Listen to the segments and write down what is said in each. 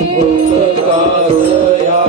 मुक्त कास या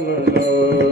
मन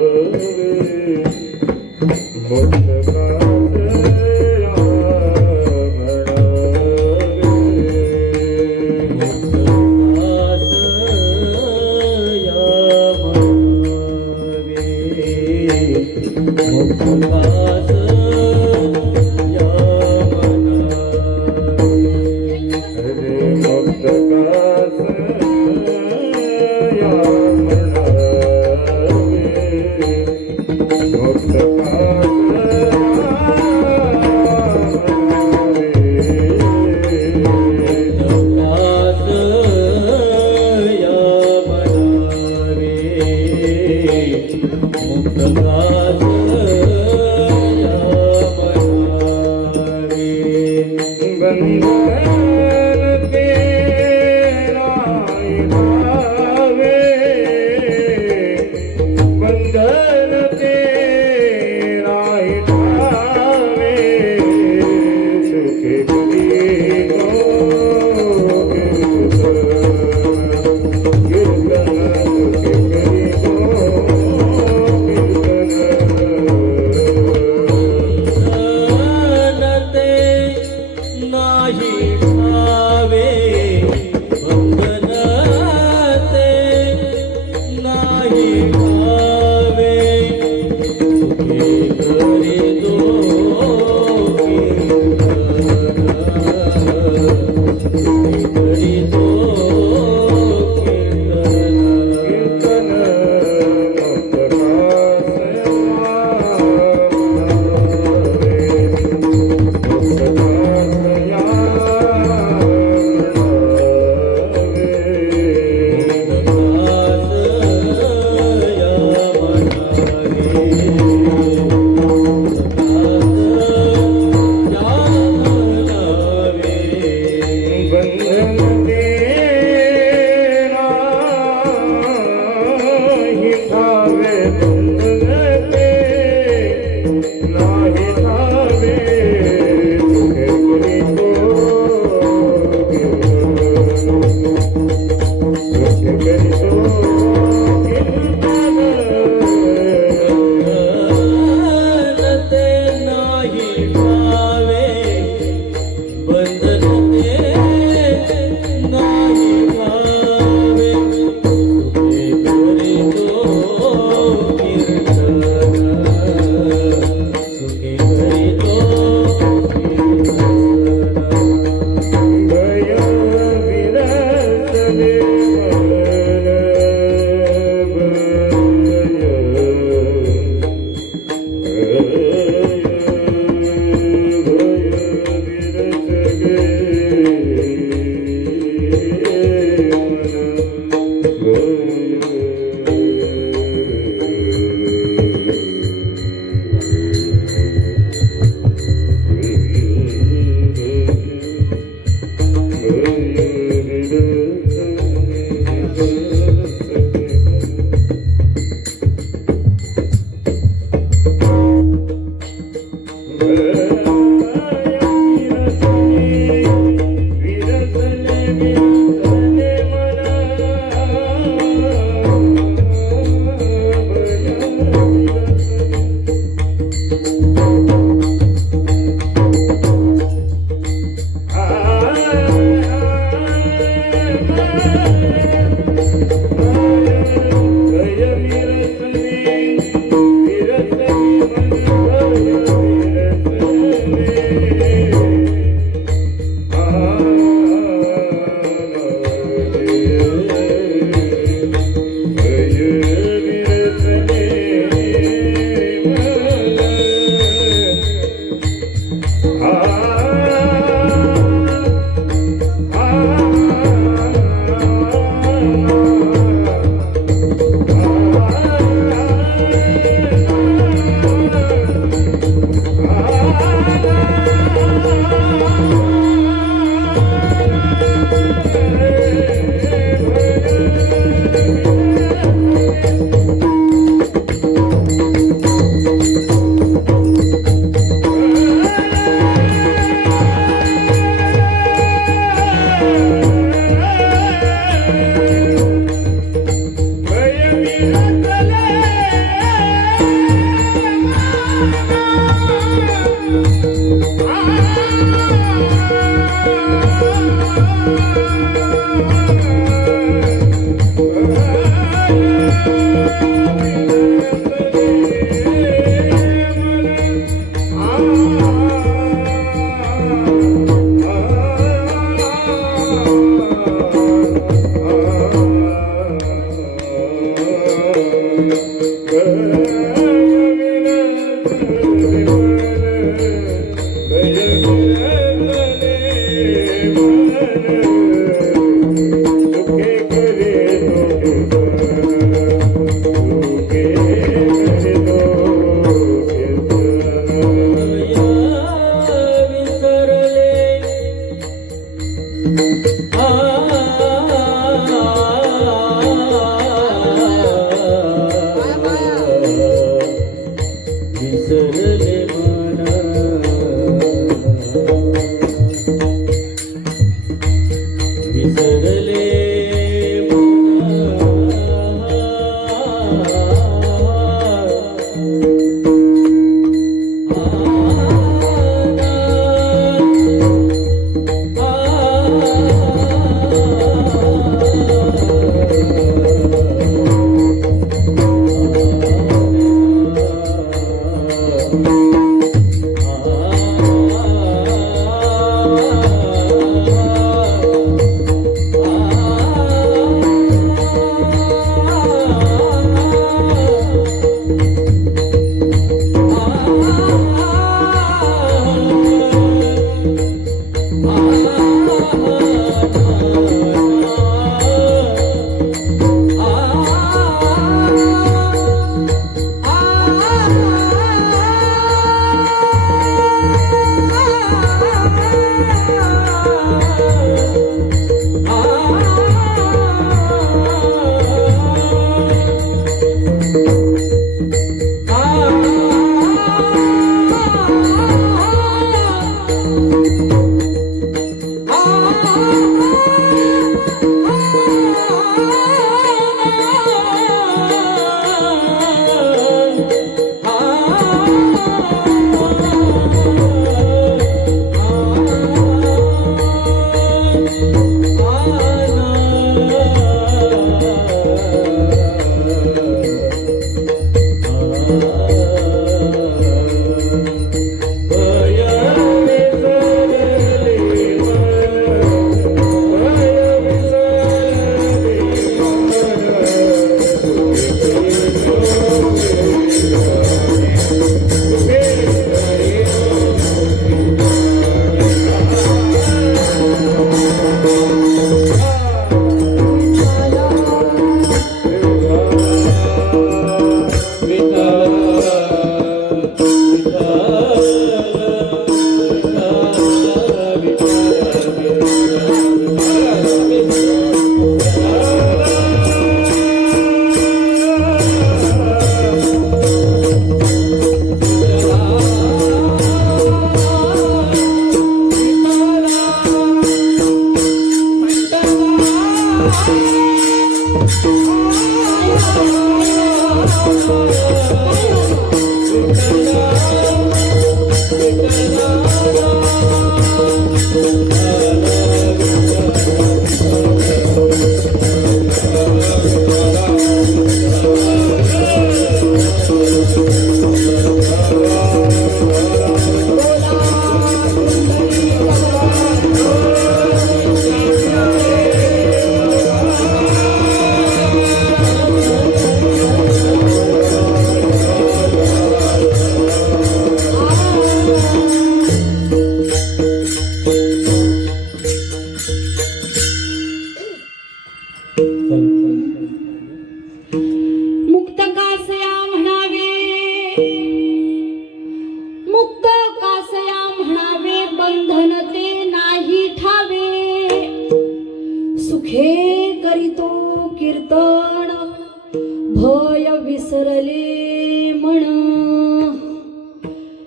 विसरले मन,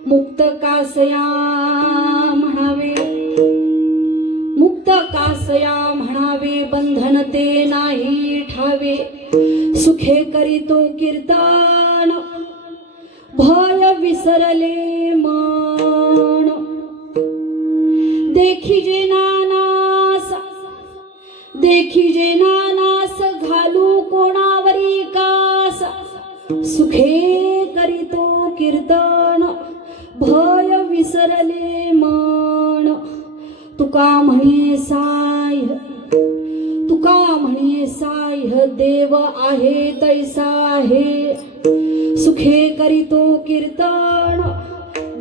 मुक्त कासया म्हणावे, मुक्त कासया म्हणावे, बंधन ते नाही ठावे, सुखे करीतो कीर्तन, भय विसरले मन, देखिजे नानास, देखिजे नानास, घालू कोणावरी कास, सुखे करीतो कीर्तन, भय विसरले मन, तुका म्हणे साय, तुका म्हणे साय, देव आहे तैसा आहे, सुखे करीतो कीर्तन,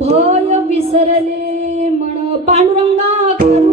भय विसरले मन. पांडुरंगा करू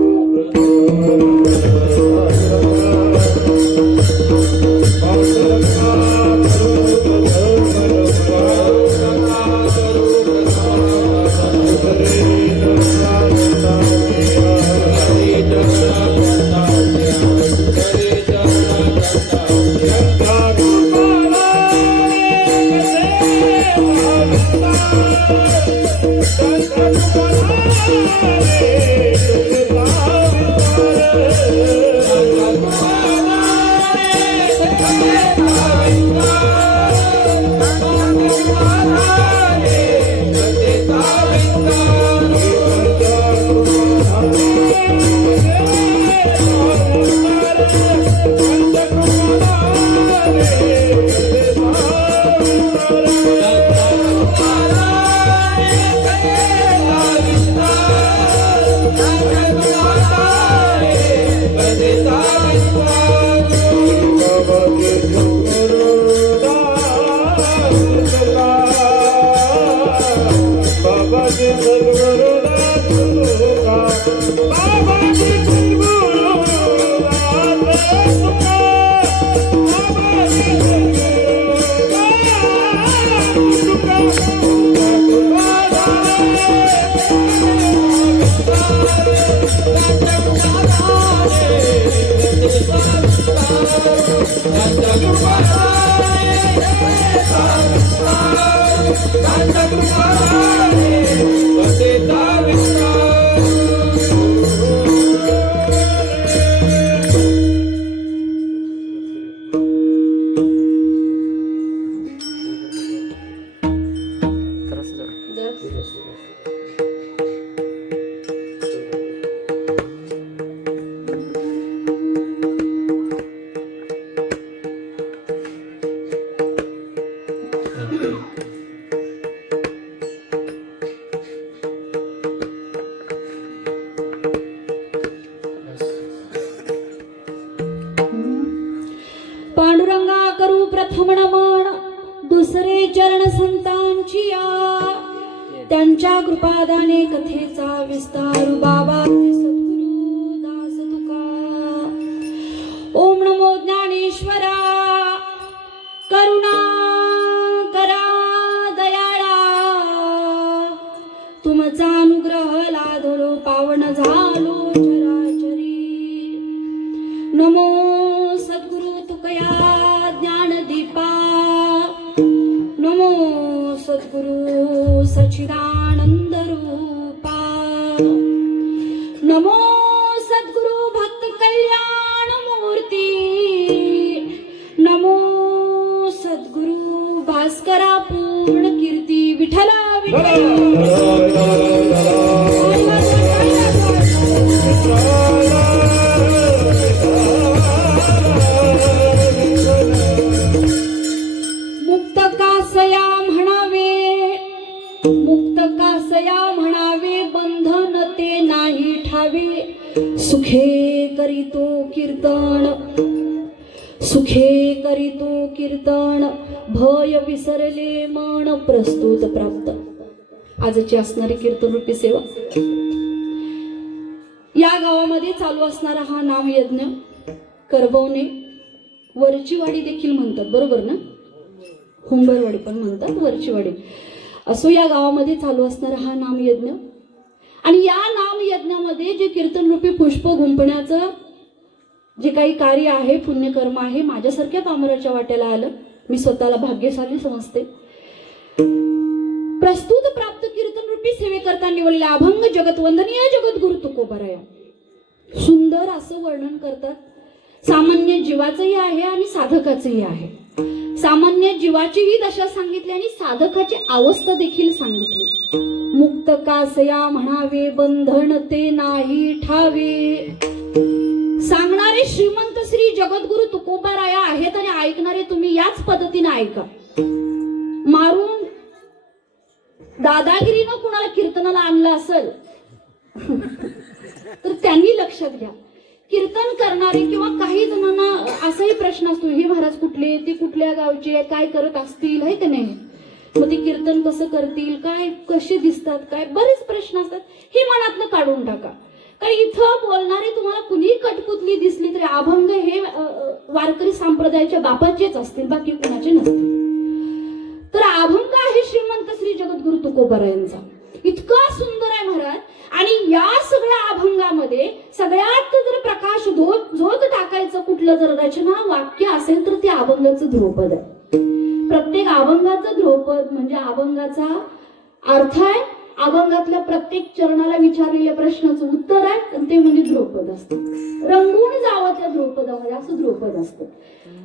पांडुरंगा करू प्रथम नमन, दुसरे चरण संतांची या, त्यांच्या कृपादाने कथेचा विस्तार बाबा सद्गुरु दास तुका. ओम नमो ज्ञानेश्वरा, करुणा करा दयाळा, तुमचा अनुग्रह लादलो पावन झालो चराचरी. नमो सद्गुरु तुकया ज्ञानदीपा, नमो सद्गुरु सच्चिदानंद रूपा, नमो सद्गुरु भक्त कल्याण मूर्ती, नमो सद्गुरु भास्करा पूर्ण कीर्ती. विठ्ठला मुक्त कासया म्हणावे, मुक्त कासया म्हणावे, बंधन ते नाही ठावे, सुखे करीतो कीर्तन, सुखे करीतो कीर्तन, भय विसरले मन. प्रस्तुत प्राप्त आजची असणारी कीर्तन रूपी सेवा. या गावामध्ये चालू असणारा हा नामयज्ञ करबवणे, वरचीवाडी देखील म्हणतात, बरोबर ना? हुंबरवाडी पण म्हणतात, वरचीवाडी असो. या गावामध्ये चालू असणारा हा नामयज्ञ, आणि या नामयज्ञामध्ये जे कीर्तन रूपी पुष्प गुंफण्याचं जे काही कार्य आहे, पुण्यकर्म आहे, माझ्यासारख्या पामराच्या वाट्याला आलं मी स्वतःला भाग्यशाली समजते. प्रस्तुत प्राप्त कीर्तन रूपी सेवेकरता निवडलेला अभंग जगत वंदनीय जगद्गुरु तुकोबाराय सुंदर असं वर्णन करतात. सामान्य जीवाचंही आहे आणि साधकाचंही आहे. सामान्य जीवाचीही दशा सांगितली आणि साधकाची अवस्था देखील सांगितली. मुक्त कासया म्हणावे बंधन ते नाही ठावे. सांगणारे श्रीमंत श्री जगद्गुरु तुकोबाराय आहेत आणि ऐकणारे तुम्ही याच पद्धतीने ऐका. मारून दादागिरीनं कुणाला कीर्तनाला आणलं असेल तर त्यांनी लक्षात घ्या. कीर्तन करणारे किंवा काही जणांना असाही प्रश्न असतो, हे महाराज कुठले, ते कुठल्या गावचे, काय करत असतील, आहे का नाही, मग ते कीर्तन कसं करतील, काय कसे दिसतात, काय बरेच प्रश्न असतात. हे मनातनं काढून टाका. कारण इथं बोलणारे तुम्हाला कुणी कटपुतली दिसली तरी अभंग हे वारकरी संप्रदायाच्या बापाचेच असतील, बाकी कुणाचे नसतील. तर अभंग आहे श्रीमंत श्री जगद्गुरु तुकोबारायांचा. इतका सुंदर आहे महाराज. आणि या सगळ्या अभंगामध्ये सगळ्यात जर प्रकाश झोत टाकायचं कुठलं जर रचना वाक्य असेल तर ते अभंगाचं ध्रुवपद आहे. प्रत्येक अभंगाचं ध्रुवपद म्हणजे अभंगाचा अर्थ आहे. अभंगातल्या प्रत्येक चरणाला विचारलेल्या प्रश्नाचं उत्तर आहे आणि ते म्हणजे ध्रुवपद असतं. रंगून जावं त्या ध्रुवपदामध्ये असं ध्रुवपद असतं.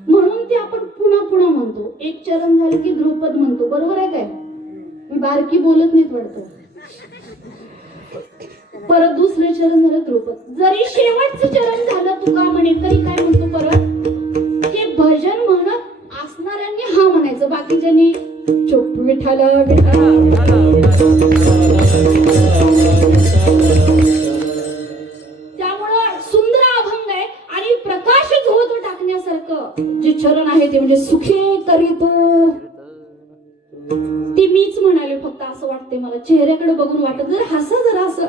म्हणून ते आपण पुन्हा पुन्हा म्हणतो. एक चरण झालं की ध्रुवपद म्हणतो. बरोबर आहे काय? मी बारकी बोलत नाहीत वाटतं. परत दुसरं चरण झालं ध्रुवपद. जरी शेवटचं चरण झालं तुका म्हणे तरी काय म्हणतो परत, हे भजन म्हणत असणाऱ्यांनी हा म्हणायचं, बाकीच्यांनी चुप विठाला त्यामुळं सुंदर अभंग आहे. आणि प्रकाश झोत टाकण्यासारखं जे चरण आहे ते म्हणजे सुखे करीतो. ती मीच म्हणाले फक्त असं वाटते मला, चेहऱ्याकडे बघून वाटत जर हसा, जरा असं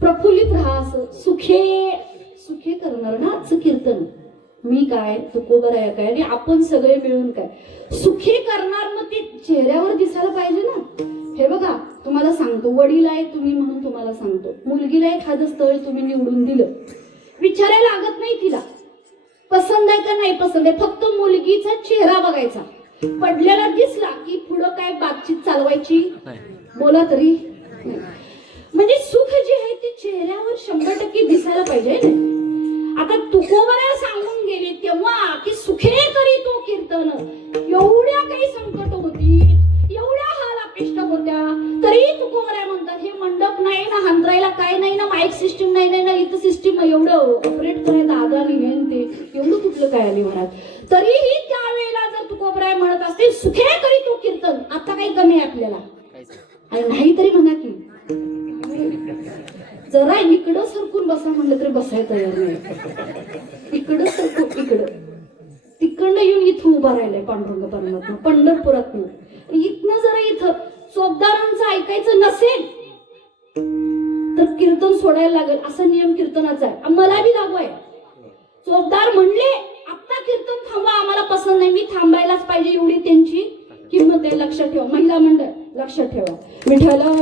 प्रफुल्लित राहा, असं सुखे करणार ना आजचं कीर्तन. मी काय, तुकोबाराय काय आणि आपण सगळे मिळून काय सुखे करणार, मग ते चेहऱ्यावर दिसायला पाहिजे ना. हे बघा तुम्हाला सांगतो, वडील आहे तुम्ही म्हणून तुम्हाला सांगतो, मुलगीला एखादं स्थळ तुम्ही निवडून दिलं, विचारायला लागत नाही तिला पसंत आहे का नाही पसंत आहे, फक्त मुलगीचा चेहरा बघायचा. पडलेला दिसला की पुढं काय बातचीत चालवायची, बोला तरी. म्हणजे सुख जे आहे ते चेहऱ्यावर 100% दिसायला पाहिजे. आता तुकोबाराय सांगून गेले तेव्हा की सुखे करी तो कीर्तन. एवढ्या काही संकट होती, एवढ्या हाल अपेष्ट होत्या, तरी तुकोबाराय म्हणतात हे मंडप नाही ना, हंतरायला काय नाही ना, माईक सिस्टीम नाही ना, इथं सिस्टीम एवढं ऑपरेट करायला आदानी हे ते एवढं कुठलं काय आली महाराज. तरीही त्यावेळेला जर तुकोबाराय म्हणत असते सुखे करी तो कीर्तन, आता काही कमी आहे आपल्याला. आणि नाही तरी म्हणा की जरा इकडं सरकून बसा म्हणलं तरी बसायला तयार नाही. इकडं सरकून इकडं, तिकडनं येऊन इथं उभा राहिलाय पांडुरंग परमात्मा पंढरपुरात. इथनं जरा इथं चोपदारांचं ऐकायचं नसेल तर कीर्तन सोडायला लागेल, असा नियम कीर्तनाचा आहे. मला बी लागू आहे. चोपदार म्हणले आता कीर्तन थांबा, आम्हाला पसंत नाही, मी थांबायलाच पाहिजे, एवढी त्यांची किंमत आहे. लक्षात ठेवा महिला मंडळ, लक्षात ठेवा. विठ्ठला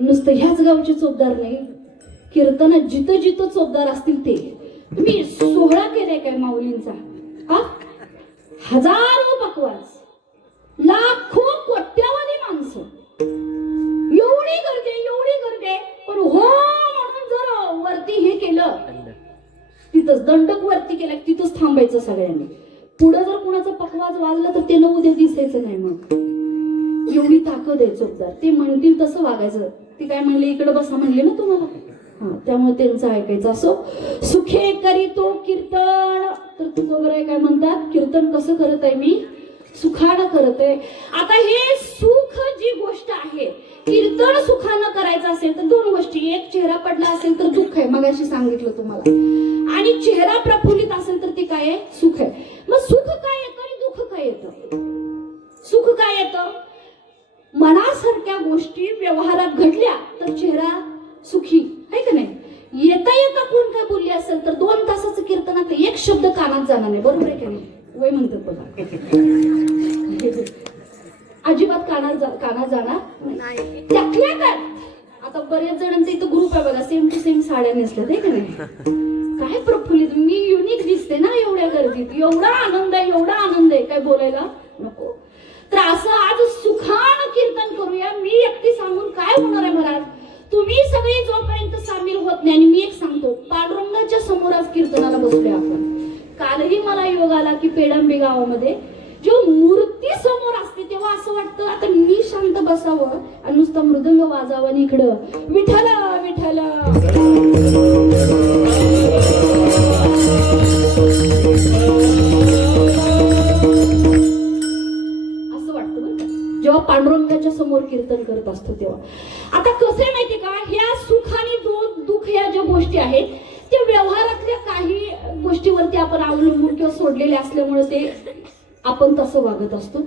नुसतं ह्याच गावचे चोपदार नाही, कीर्तनात जिथं जिथं चोपदार असतील ते. तुम्ही सोहळा केलाय काय माऊलींचा? हजारो बकवास, लाखो कोट्यावधी माणसं, एवढी गर्दी, पण हो म्हणून जर वरती हे केलं, तिथंच दंडक वरती केला, तिथंच थांबायचं सगळ्यांनी. पुढं जर कुणाचा पकवाज वाजला तर ते उद्या दिसायचं नाही. मग एवढी ताकद आहे चोपदार. ते म्हणतील तसं वागायचं. ती काय म्हणले इकडे बसा म्हणले ना तुम्हाला, त्यामुळे त्यांचं ऐकायचं. असो सुखे करीतो कीर्तन. तर तुकोबाराय काय म्हणतात, कीर्तन कसं करत आहे मी, सुखानं करत आहे. आता हे सुख जी गोष्ट आहे, कीर्तन सुखानं करायचं असेल तर दोन गोष्टी, एक चेहरा पडला असेल तर दुःख आहे, मगाशी सांगितलं तुम्हाला, आणि चेहरा प्रफुल्लित असेल तर ते काय आहे, सुख आहे. मग सुख काय येतं आणि दुःख काय येतं? सुख काय येतं, मनासारख्या गोष्टी व्यवहारात घडल्या तर चेहरा सुखी आहे का नाही. येता येता कोण काय बोलली असेल तर 2 तासाचं कीर्तनात एक शब्द कानात जाणार नाही. बरोबर आहे का नाही? वय म्हणतात बघा, अजिबात कानात जाणार नाही. त्यातल्या आता बरेच जणांचा इथं ग्रुप आहे बघा, सेम टू सेम साड्या नेसल्यात आहे का नाही? काय प्रफुल्लित, मी युनिक दिसते ना एवढ्या गर्दीत, एवढा आनंद आहे, एवढा आनंद आहे, काय बोलायला नको. तर असं आज सुखानं कीर्तन करूया. मी एकटी सांगून काय होणार आहे महाराज? तुम्ही सगळे जोपर्यंत सामील होत नाही. आणि मी एक सांगतो, पांडुरंगाच्या समोर आज कीर्तनाला बसलोय आपण. कालही मला योग आला की पेडंबे गावामध्ये जो मूर्ती समोर असते तेव्हा असं वाटतं आता मी शांत बसावं आणि नुसतं मृदंग वाजावं आणि इकडं विठ्ठल विठ्ठल असं वाटतं बरं जेव्हा पांडुरंगाच्या समोर कीर्तन करत असतो तेव्हा. आता कसं आहे माहितीये का, ह्या सुख आणि दुःख या ज्या गोष्टी आहेत त्या व्यवहारातल्या काही गोष्टीवरती आपण अवलंबून किंवा सोडलेले असल्यामुळे ते आपण तसं वागत असतो.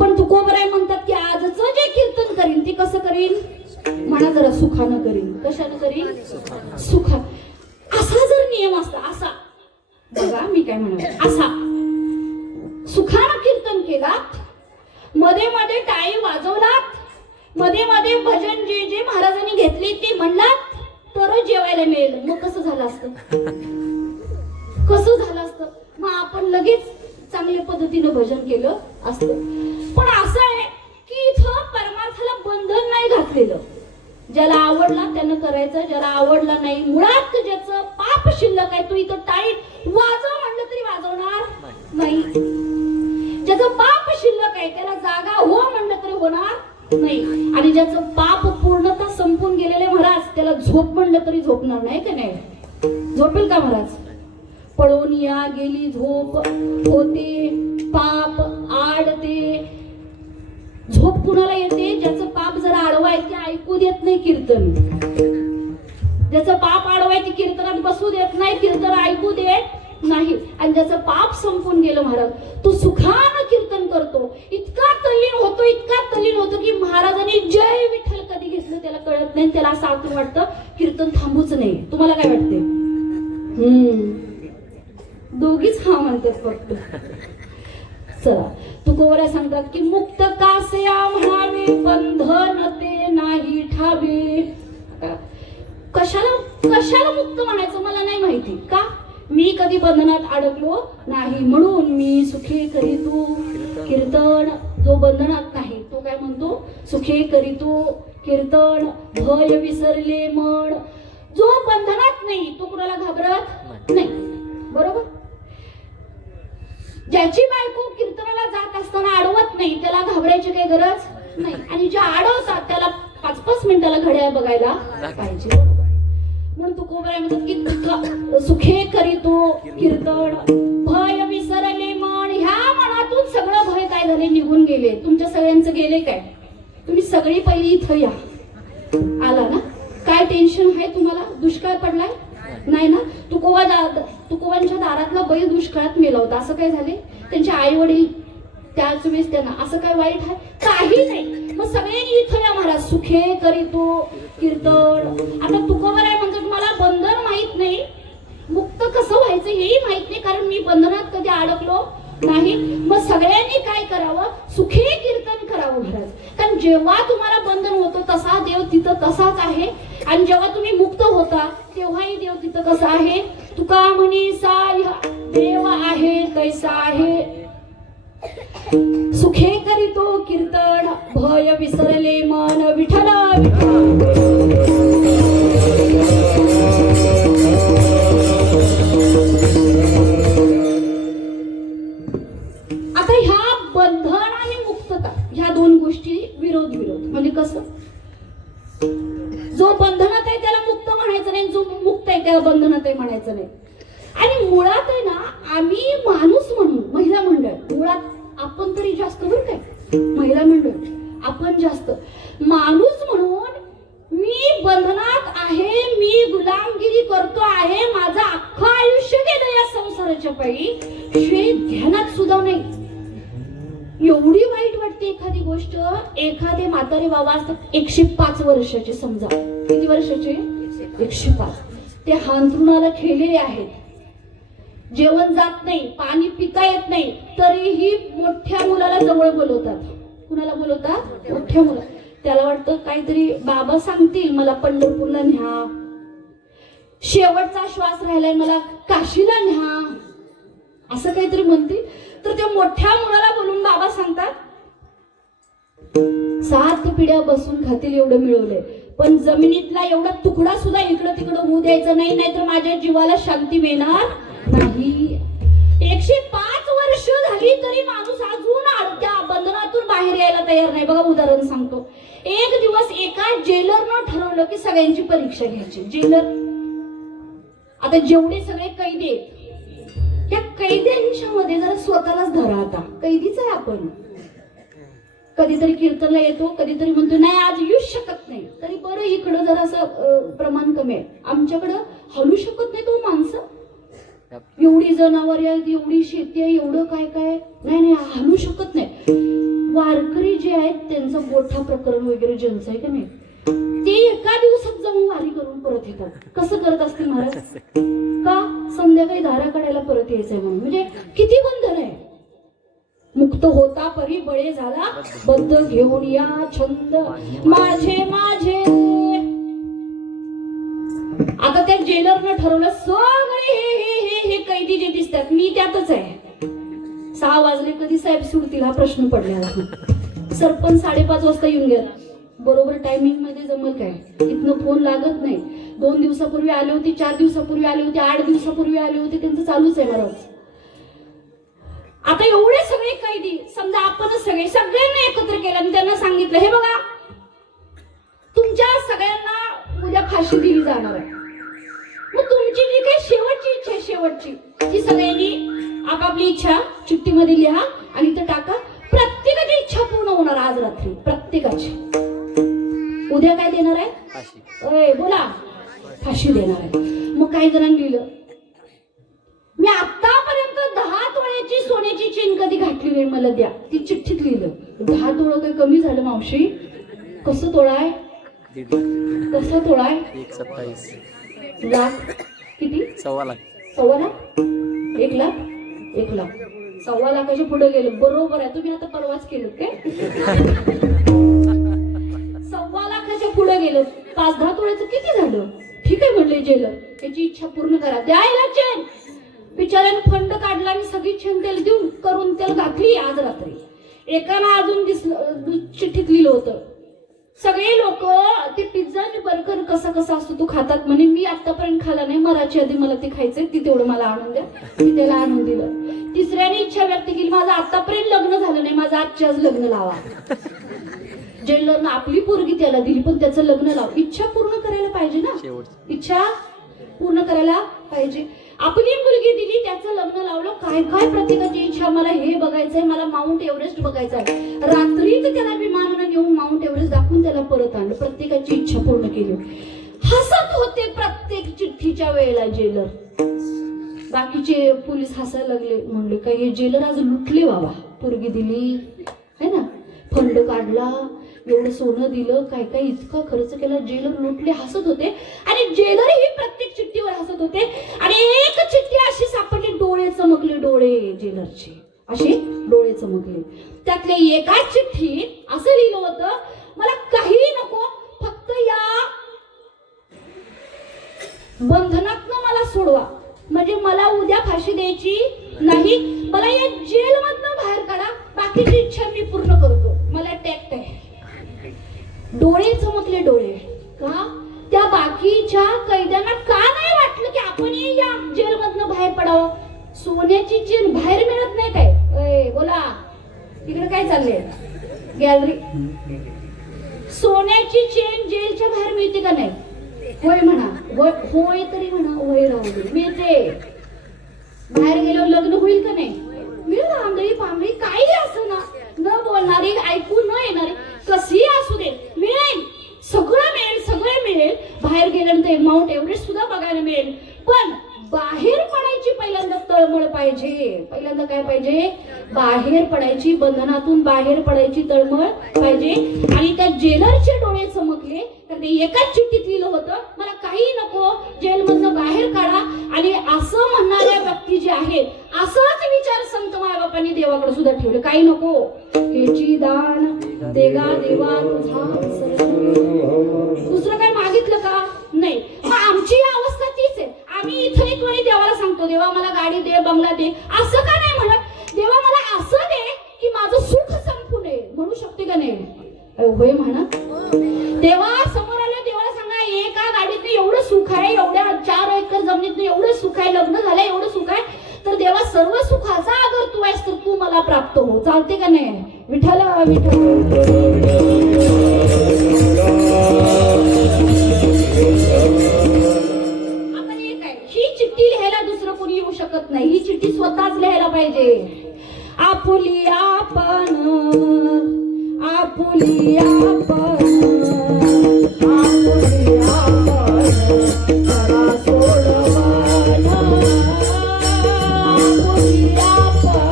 पण तुकोबराय म्हणतात की आजचं जे कीर्तन करीन ते कसं करीन, म्हणा जरा सुखानं करीन. कशानं करीन? सुखा. असा जर नियम असता, असा बघा मी काय म्हणाले, असा सुखानं कीर्तन केलात, मध्ये मध्ये टाळी वाजवलात, मध्ये मध्ये भजन जे जे महाराजांनी घेतले ते म्हणलात तर जेवायला मिळेल. मग कसं झालं असतं? कसं झालं असतं? मग आपण लगेच चांगल्या पद्धतीनं भजन केलं असतं. पण असं आहे की इथं परमार्थाला बंधन नाही घातलेलं. ज्याला आवडला त्यानं करायचं, ज्याला आवडला नाही. मुळात ज्याचं पाप शिल्लक आहे तो इथं टाळी वाजव म्हणलं तरी वाजवणार नाही. ज्याचं पाप शिल्लक आहे त्याला जागा हो म्हणलं तरी होणार नाही. आणि ज्याचं पाप पूर्णतः संपून गेलेले महाराज त्याला झोप म्हणलं तरी झोपणार नाही. का नाही? झोपेल का महाराज? पळून या गेली झोप, होते पाप आडते. झोप कुणाला येते? ज्याचं पाप जरा आडवाय ते ऐकू देत नाही कीर्तन. ज्याचं पाप आडवाय ते कीर्तनात बसू देत नाही, कीर्तन ऐकू देत नाही. आणि ज्याचं पाप संपून गेलं महाराज तो सुखानं कीर्तन करतो. इतका तल्लीन होतो, इतका तल्लीन होतो की महाराजांनी जय विठ्ठल कधी घेतलं त्याला कळत नाही. त्याला असं आतून वाटतं कीर्तन थांबूच नाही. तुम्हाला काय वाटते? दोघीच हा म्हणतात फक्त. चला तुकोबराय सांगतात की मुक्त कासया म्हणावे, बंधन ते नाही ठावे. कशाला मुक्त म्हणायचं मला नाही माहिती. का? मी कधी बंधनात अडकलो नाही म्हणून मी सुखे करीतो कीर्तन. जो बंधनात नाही तो काय म्हणतो? सुखे करीतो कीर्तन. भय विसरले मन. जो बंधनात नाही तो कुणाला घाबरत नाही. बरोबर? ज्याची बायको कीर्तनाला जात असताना अडवत नाही त्याला घाबरायची काही गरज नाही. आणि ज्या अडवतात त्याला 5-5 मिनिटाला घड्याळ बघायला पाहिजे. म्हणून तुकोबराय म्हणतात की सुखे करीतो कीर्तन. भय विसरले मन. ह्या मनातून सगळं भय काय झाले? निघून गेले. तुमच्या सगळ्यांचं गेले काय? तुम्ही सगळी पहिली इथं या. आला ना? काय टेन्शन आहे तुम्हाला? दुष्काळ पडलाय नाही ना? तुकोबांच्या दारातला बैल दुष्काळात मेला होता. असं काय झाले? त्यांचे आई वडील त्याच वेळेस त्यांना असं काय वाईट आहे? काही नाही. मग सगळ्यांनी इथं या महाराज. सुखे करीतो कीर्तन. आता तुकोबराय म्हणतात मला बंधन माहित नाही, मुक्त कसं व्हायचं हेही माहित नाही, कारण मी बंधनात कधी अडकलो नाही. मग सगळ्यांनी काय करावं? सुखे कीर्तन करावं महाराज. कारण जेव्हा तुम्हाला बंधन होतं तसा देव तिथं तसाच आहे. आणि जेव्हा तुम्ही मुक्त होता तेव्हाही देव तिथं कसा आहे? तुका म्हणी साय देव आहे कैसा आहे. सुखे करीतो कीर्तन. भय विसरले मन विठ्ठल. आता ह्या बंधन आणि मुक्तता ह्या दोन गोष्टी विरोध म्हणजे कसं? जो बंधनात आहे त्याला मुक्त म्हणायचं नाही, जो मुक्त आहे त्याला बंधनात आहे म्हणायचं नाही. आणि मुळात आहे ना आम्ही माणूस म्हणून महिला मंडळ मुळात आपण तरी जास्त बरं काय महिला मंडळ आपण जास्त माणूस म्हणून मी बंधनात आहे, मी गुलामगिरी करतो आहे, माझं अख्खं आयुष्य गेलं या संसाराच्या पायी, हे ध्यानात सुद्धा नाही. एवढी वाईट वाटते एखादी गोष्ट. एखादे म्हातारे बाबा असतात 105 वर्षाचे, समजा किती वर्षाचे? 105. ते हांतरुणाला खेळलेले आहेत, जेवण जात नाही, पाणी पिता येत नाही, तरीही मोठ्या मुलाला जवळ बोलवतात. कुणाला बोलवतात? मोठ्या मुला. त्याला वाटतं काहीतरी बाबा सांगतील मला पंढरपूरला न्या, शेवटचा श्वास राहिलाय मला काशीला न्या, असं काहीतरी म्हणतील. तर त्या मोठ्या मुलाला बोलून बाबा सांगतात 7 पिढ्या बसून खातील एवढं मिळवलंय, पण जमिनीतला एवढा तुकडा सुद्धा इकडं तिकडं होऊ द्यायचा नाही, नाहीतर माझ्या जीवाला शांती मिळणार नाही. 105 वर्ष झाली तरी माणूस अजून त्या बंधनातून बाहेर यायला तयार नाही. बघा उदाहरण सांगतो. एक दिवस एका जेलरनं ठरवलं की सगळ्यांची परीक्षा घ्यायची. जेलर आता जेवढे सगळे कैदी आहेत त्या कैद्यांच्या मध्ये जरा स्वतःलाच धरा. आता कैदीच आहे आपण. कधीतरी कीर्तनला येतो, कधीतरी म्हणतो नाही आज येऊच शकत नाही, तरी बरं इकडं जरा असं प्रमाण कमी आहे. आमच्याकडं हलू शकत नाही तो माणसं, एवढी जनावर आहेत, एवढी शेती आहे, एवढं काय काय नाही नाही हलू शकत नाही. वारकरी जे आहेत त्यांचं मोठा प्रकरण वगैरे ज्यांचं आहे का नाही ते एका दिवसात जाऊन वारी करून परत येतात. कसं करत असतील महाराज? का संध्याकाळी धारा काढायला परत यायचंय म्हणून. म्हणजे किती बंधन आहे. मुक्त होता परी बळे झाला, बद्ध घेऊन या छंद माझे माझे. आता त्या जेलरनं ठरवलं सगळे हे कैदी जे दिसतात मी त्यातच आहे. 6 वाजले कधी साहेब सुटतील हा प्रश्न पडलेला. सरपंच 5:30 वाजता येऊन गेला. बरोबर टायमिंग मध्ये जमल काय? इथनं फोन लागत नाही. 2 दिवसापूर्वी आले होते, 4 दिवसापूर्वी आले होते, 8 दिवसापूर्वी आले होते, त्यांचं चालूच आहे महाराज. आता एवढे सगळे कैदी समजा आपणच सगळ्यांना एकत्र केलं आणि त्यांना सांगितलं हे बघा तुमच्या सगळ्यांना उद्या फाशी दिली जाणार आहे. मग तुमची जी काही शेवटची इच्छा आहे शेवटची ती सगळ्यांनी आपापली इच्छा चिठ्ठीमध्ये लिहा आणि इथं टाका. प्रत्येकाची इच्छा पूर्ण होणार आज रात्री प्रत्येकाची. उद्या काय देणार आहे? बोला फाशी देणार आहे. मग काही जणांनी लिहिलं मी आतापर्यंत 10 तोळ्याची सोन्याची चेन कधी घातली नाही मला द्या. ती चिठ्ठीत लिहिलं. 10 तोळं काही कमी झालं मावशी? कसं तोळाय? कसं तोळाय? 1.27 लाख. किती? 1.25 लाख. 1.25 लाख? 1 लाख? 1 लाख 1.25 लाखाच्या पुढे गेलं. बरोबर आहे. तुम्ही आता परवाच केलं काय? 1.25 लाखाच्या पुढे गेलं. 5-10 तोळ्याचं किती झालं? ठीक आहे म्हणले जेलर त्याची इच्छा पूर्ण करा द्यायला चेन. बिचाऱ्याने फंड काढला आणि सगळी चेन त्याला देऊन करून त्याला घातली आज रात्री. एकानं अजून दिसलं चिठ्ठीत लिहिलं होतं सगळे लोक ते पिझ्झा आणि बर्गर कसा कसा असतो तो खातात म्हणे. मी आतापर्यंत खाला नाही, मराठी आधी मला ते खायचंय, ती तेवढं मला आणून द्या. मी त्याला आणून दिलं. तिसऱ्याने इच्छा व्यक्त केली माझं आतापर्यंत लग्न झालं नाही, माझं आजच्या आज लग्न लावा. जेलरनं आपली पोरगी त्याला दिली पण त्याचं लग्न लाव. इच्छा पूर्ण करायला पाहिजे ना. इच्छा पूर्ण करायला पाहिजे. आपली मुलगी दिली त्याचं लग्न लावलं. काय काय प्रत्येकाची इच्छा मला हे बघायचंय, मला माउंट एव्हरेस्ट बघायचंय. रात्रीच त्याला विमानानं घेऊन माउंट एव्हरेस्ट दाखवून त्याला परत आणलं. प्रत्येकाची इच्छा पूर्ण केली. हसत होते प्रत्येक चिठ्ठीच्या वेळेला जेलर. बाकीचे पोलीस हसायला लागले. म्हणले काय हे जेलर आज लुटले बाबा. पोरगी दिली है ना, फंड काढला, एवढं सोनं दिलं, काय काय इतका खर्च केला, जेलर लुटले. हसत होते आणि जेलरही प्रत्येक चिठ्ठीवर हसत होते. आणि एक चिठ्ठी अशी सापडली, डोळे चमकले. डोळे जेलरचे असे डोळे चमकले. त्यातल्या एका चिठ्ठीत असं लिहिलं होतं मला काही नको, फक्त या बंधनातनं मला सोडवा. म्हणजे मला उद्या फाशी द्यायची नाही, मला या जेलमधनं बाहेर काढा, बाकीची इच्छा मी पूर्ण करतो. मला टॅक्ट आहे. डोळे चमकले. डोळे का? त्या बाकीच्या कैद्यांना का नाही वाटलं की आपण या जेलमधनं बाहेर पडावं? सोन्याची चेन बाहेर मिळत नाही काय? बोला तिकडे काय चाललंय? गॅलरी. सोन्याची चेन जेलच्या बाहेर मिळते का नाही? होय म्हणा. होय तरी म्हणा. होय राहू दे. मिळते. बाहेर गेल्यावर लग्न होईल का नाही? मिळेल. आंधळी पांगळी काही असं ना, न बोलणारी, ऐकू न येणारी, कशी असू दे मिळेल. सगळं मिळेल, सगळं मिळेल. बाहेर गेल्यानंतर माउंट एव्हरेस्ट सुद्धा बघायला मिळेल. पण बाहेर पडायची पहिल्यांदा तळमळ पाहिजे. पहिल्यांदा काय पाहिजे? बाहेर पडायची, बंधनातून बाहेर पडायची तळमळ पाहिजे. आणि त्या जेलरचे डोळे चमकले. कारण ते एकाच चिठ्ठीत लिहिलं होतं मला काही नको, जेलमधनं बाहेर काढा. आणि असं म्हणणाऱ्या व्यक्ती जे आहेत, असंच विचार संत मायबापांनी देवाकडे सुद्धा ठेवले. काही नको, हे सुटकेची दान देगा देवा तुझा दुसरं काय मागितलं का नाही. मग आमची अवस्था तीच आहे. आम्ही इथं एक वेळी देवाला सांगतो देवा मला गाडी दे बंगला दे असं का नाही म्हणत. देवा मला असं दे की माझं सुख संपू नये म्हणू शकते का नाही. होय म्हणा. देवा समोर आल्या देवाला सांगा एका गाडीत एवढं सुख आहे एवढ्या 4 एकर जमिनीत एवढं सुख आहे लग्न झालं एवढं सुख आहे तर देवा सर्व सुखाचा अगर तू आहेस तर तू मला प्राप्त हो. चालते का नाही. विठ्ठल विठ्ठल. आता एक आहे ही चिठ्ठी लिहायला दुसरं कोणी येऊ शकत नाही. ही चिठ्ठी स्वतःच लिहायला पाहिजे. आपुली आपण आपुली आपण आपुली आपण करा सोडवान आपुली आपण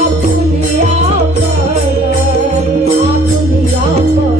आपुली आपण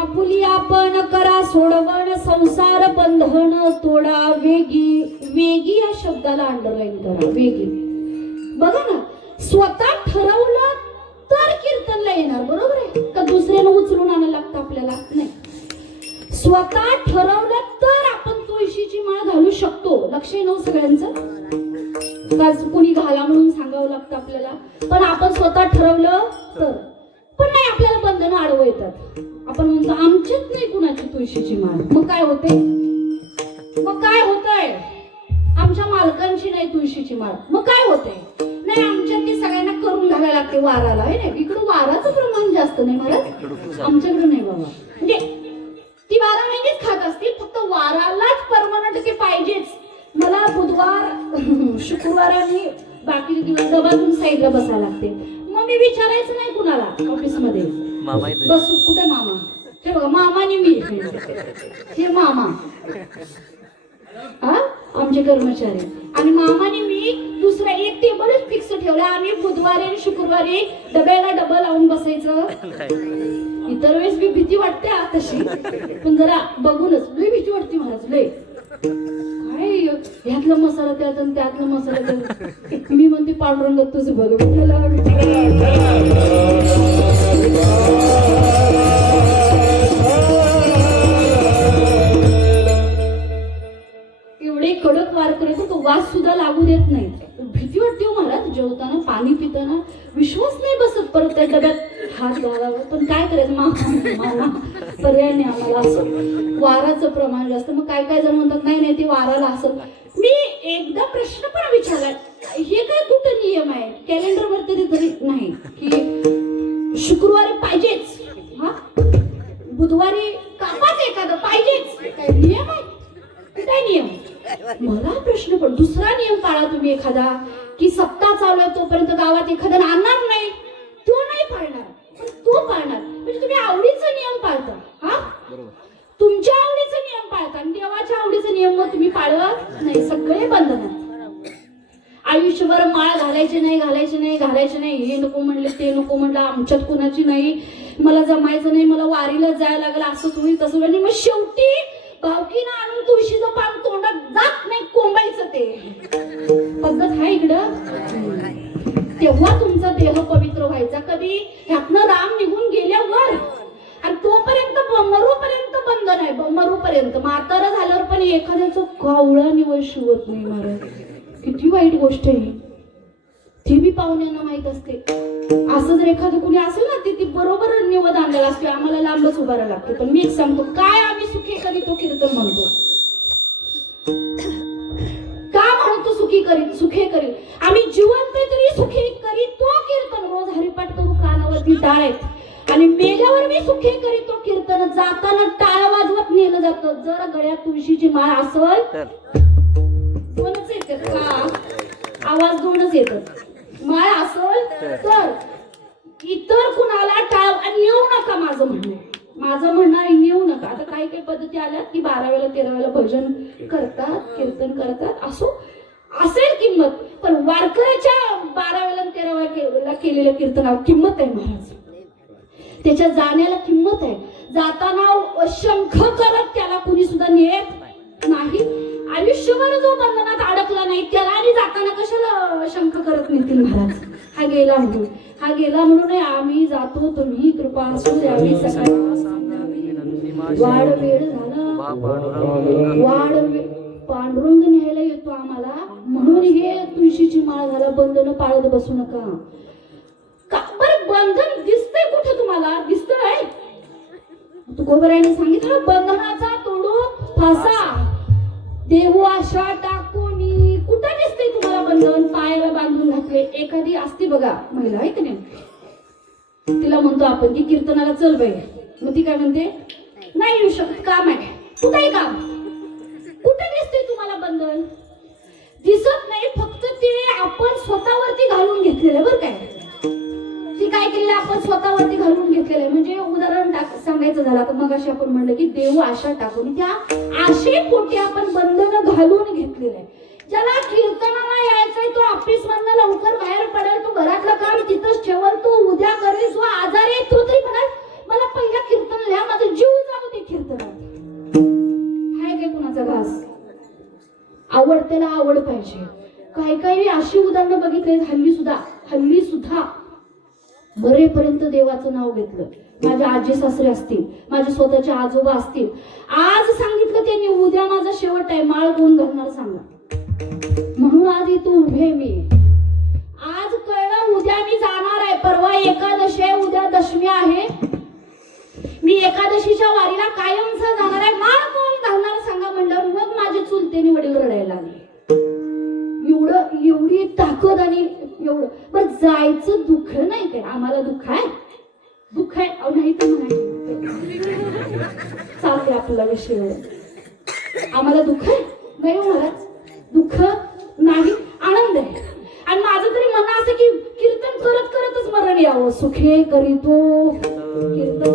आपुली आपण करा सोडवान तोडा वेगी. वेगी या शब्दाला अंडरलाईन करा. वेगी बघा ना. स्वतः ठरवलं तर कीर्तनला येणार बरोबर आहे का दुसऱ्यानं उचलून आणायला लागतं आपल्याला नाही. स्वतः ठरवलं तर आपण तुळशीची माळ घालू शकतो. लक्ष आहे ना सगळ्यांचं. कोणी घाला म्हणून सांगावं लागतं आपल्याला पण आपण स्वतः ठरवलं तर. पण नाही आपल्याला बंधनं आडवं येतात. आपण म्हणतो आमच्यात नाही कुणाची तुळशीची माळ. मग काय होते. मग काय होतंय आमच्या मालकांची नाही तुळशीची माळ. मग काय होतंय नाही आमच्यात ती सगळ्यांना करून घालायला लागते वाराला आहे ना. इकडं वाराचं प्रमाण जास्त नाही महाराज आमच्याकडे नाही बाबा. म्हणजे ती 12 महिनेच खात असतील फक्त वारालाच परमनंट ते पाहिजेच. मला बुधवार शुक्रवार आणि बाकी दिवस डबा घेऊन साईडला बसायला लागते. मग मी विचारायचं नाही कुणाला ऑफिसमध्ये बस कुठे मामा हे बघा मामाने मी हे मामा हा आमचे कर्मचारी आणि मामाने मी दुसरा एक टेबलच फिक्स ठेवला. आम्ही बुधवारी आणि शुक्रवारी डब्याला डबल लावून बसायचं. इतर वेळेस मी भीती वाटते तशी पण जरा बघूनच लई भीती वाटते महाराज लय. काय ह्यातला मसाला त्यात आणि त्यातला मसाला त्यात. मी म्हणते पांडुरंग तुझं बघ एवढे कडक वार करतो तो वास सुद्धा लागू देत नाही. भीती वाटते हो महाराज. जेवताना पाणी पिताना विश्वास नाही बसत परत त्या डब्यात हात घालावा. पण काय करायचं मामा पर्याय नाही आम्हाला. असं वाराचं प्रमाण जास्त. मग काय काय जण म्हणतात नाही नाही ते वाराला असं. मी एकदा प्रश्न पण विचारला, हे काय कुठं नियम आहे कॅलेंडरवर तरी नाही की शुक्रवारी पाहिजेच, हा बुधवारी कापाच एखादं पाहिजेच, काय नियम आहे? काय नियम? मला प्रश्न पण दुसरा नियम पाळा तुम्ही एखादा, की सप्ताह चालू आहे तोपर्यंत गावात एखादा आणणार नाही, तो नाही पाळणार, पण तो पाळणार. म्हणजे तुम्ही आवडीचा नियम पाळता, हा तुमच्या आवडीचा नियम पाळता आणि देवाच्या आवडीचा नियम मग तुम्ही पाळत नाही. सगळे बंधनात आयुष्यभर माळ घालायचे नाही, हे नको म्हणले ते नको म्हणलं, आमच्यात कुणाची नाही, मला जमायचं नाही, मला वारीला जायला लागलं, असं तुम्ही तसं. आणि मग शेवटी भावकीनं आणून तुळशीचं पान तोंडात जात नाही, कोंबायचं ते पद्धत आहे इकडं. तेव्हा तुमचा देह पवित्र व्हायचा. कधी ह्यातनं राम निघून गेल्यावर, आणि तोपर्यंत मरूपर्यंत बंधन आहे, मरूपर्यंत. म्हातारा झाल्यावर पण एखाद्याचं कावळा निवड शिवत नाही महाराज. किती वाईट गोष्ट आहे ती बी पाहुण्यांना माहित असते. असं जर एखादं कुणी असेल ना, ती बरोबर निवड आणलेला असते, आम्हाला लांबच उभारायला लागते. पण मी एक सांगतो, काय आम्ही सुखी करीत तो कीर्तन म्हणतो, का म्हणतो सुखे करीत? आम्ही जिवंत तरी सुखी करीत तो कीर्तन. रोज हरिपाठ करू, कानावरती टाळ आहेत, आणि मेल्यावर मी सुखे करीत तो कीर्तन. जाताना टाळ वाजवत नेलं जातं. जर गळ्यात तुळशीची माळ असेल, दोनच येतात का आवाज, दोनच येतात. माळ असेल तर इतर कुणाला टाळ नेऊ नका. माझं म्हणणं आहे नेऊ नका. आता काही काही पद्धती आल्या की 12वेला 13वेला भजन करतात, कीर्तन करतात, असो असेल किंमत, पण वारकऱ्याच्या 12वेला 13वेला केलेल्या कीर्तनाला किंमत आहे महाराज. त्याच्या जाण्याला किंमत आहे. जाताना शंख करत त्याला कुणी सुद्धा नेत नाही. आयुष्यभर जो बंधनात अडकला नाही त्याला आणि जाताना कशाला शंख करत नेतील महाराज. हा गेला म्हणून आम्ही जातो, तुम्ही कृपा असू द्यावी. सकाळी वाढ वेळ झाला, पांडुरंग न्यायला येतो आम्हाला, म्हणून हे तुळशीची माळ घाला, बंधन पाळत बसू नका. बरं बंधन दिसतंय कुठे तुम्हाला? दिसतंय तुकोबरायाने सांगितलं, बंधनाचा तोडू फासा देऊ आशा टाकूनी. कुठं दिसतंय तुम्हाला बंधन? पायाला बांधून घातले. एखादी असते बघा महिला, आहे की नाही, तिला म्हणतो आपण की कीर्तनाला चल बाई, मग ती काय म्हणते, नाही येऊ शकत, काम आहे. कुठे काम? कुठे दिसतंय तुम्हाला बंधन? दिसत नाही. फक्त ते आपण स्वतःवरती घालून घेतलेलं. बरं काय ती काय केलेलं आपण स्वतःवरती घालून घेतलेलं आहे. म्हणजे उदाहरण सांगायचं झालं तर मग अशी आपण म्हणलं की देव आशा टाकून, त्या आशेपोटी आपण बंधन घालून घेतलेलं आहे. ज्याला कीर्तनाला यायचंय तो ऑफिस मधनं लवकर बाहेर पडेल, तो घरातलं काम तिथंच ठेवल, तो उद्या करेल. जो आजारी आहे तो तरी म्हणाल मला पहिला कीर्तन लिहा, माझा जीव जाऊ दे कीर्तनात. हाय काय कुणाचा घास? आवड त्याला आवड पाहिजे. काही अशी उदाहरणं बघितले हल्ली सुद्धा बरेपर्यंत देवाचं नाव घेतलं. माझ्या आजी सासरे असतील, माझे स्वतःचे आजोबा असतील, आज सांगितलं त्यांनी उद्या माझा शेवट आहे, माळ कोण घालणार सांगा. म्हणून आज इथं उभे मी. आज कळलं उद्या मी जाणार आहे, परवा एकादशी आहे, उद्या दशमी आहे, मी एकादशीच्या वारीला कायमचा जाणार आहे, माळ कोण घालणार सांगा म्हणल्यावर मग माझे चुलतेने वडील रडायला लागले. एवढी ताकद आणि एवढं. बरं जायचं दुःख नाही काय? आम्हाला दुःख आहे नाही तर म्हणायचं चालते आपला विषय. आम्हाला दुःख आहे नाही महाराज, दुःख नाही, आनंद आहे. आणि माझं तरी म्हणणं असं की कीर्तन करतच मरण यावं. सुखे करीतो कीर्तन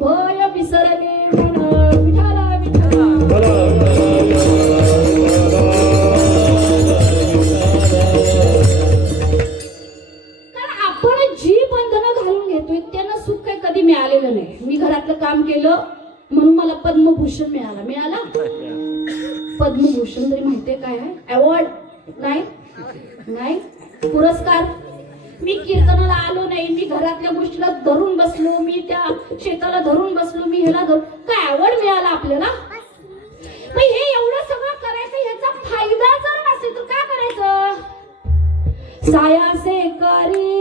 भय विसरले मन विठाला विठाला. मिळालेलं नाही. मी घरातलं काम केलं म्हणून मला पद्मभूषण मिळाला. पद्मभूषण तरी माहितीये काय आहे? अवॉर्ड नाही, पुरस्कार. मी कीर्तनाला आलो नाही, मी घरातल्या गोष्टीला धरून बसलो, मी त्या शेताला धरून बसलो, मी ह्याला धरून, काय अवॉर्ड मिळाला आपल्याला? पण हे एवढं सगळं करायचं, ह्याचा फायदा जर नसेल तर काय करायचं? सायासे करी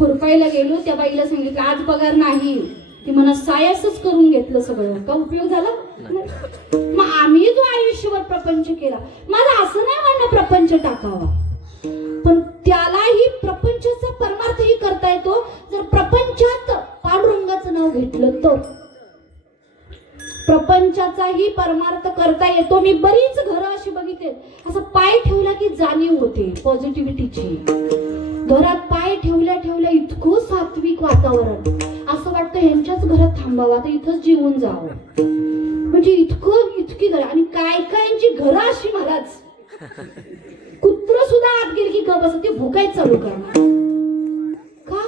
खुरपायला गेलो, त्या बाईला सांगितलं आज पगार नाही. ती म्हणा सायासच करून घेतलं सगळं, का उपयोग झाला? मग आम्ही जो आयुष्यभर प्रपंच केला, माझं असं नाही म्हणणं प्रपंच टाकावा, पण त्यालाही प्रपंचाचा परमार्थही करता येतो जर प्रपंचात पांडुरंगाचं नाव घेतलं तर. प्रपंचाचाही परमार्थ करता येतो. मी बरीच घरं अशी बघितली, असं पाय ठेवला की जाणीव होते पॉझिटिव्हिटीची. घरात पाय ठेवल्या ठेवल्या इतकं सात्विक वातावरण, असं वाटतं ह्यांच्याच घरात थांबावं, आता इथंच जीवन जावं. म्हणजे इतकी घर, आणि काय कायांची घरं अशी महाराज, कुत्र सुद्धा आत गेली की गप असं ते भुकायच चालू करणार. का?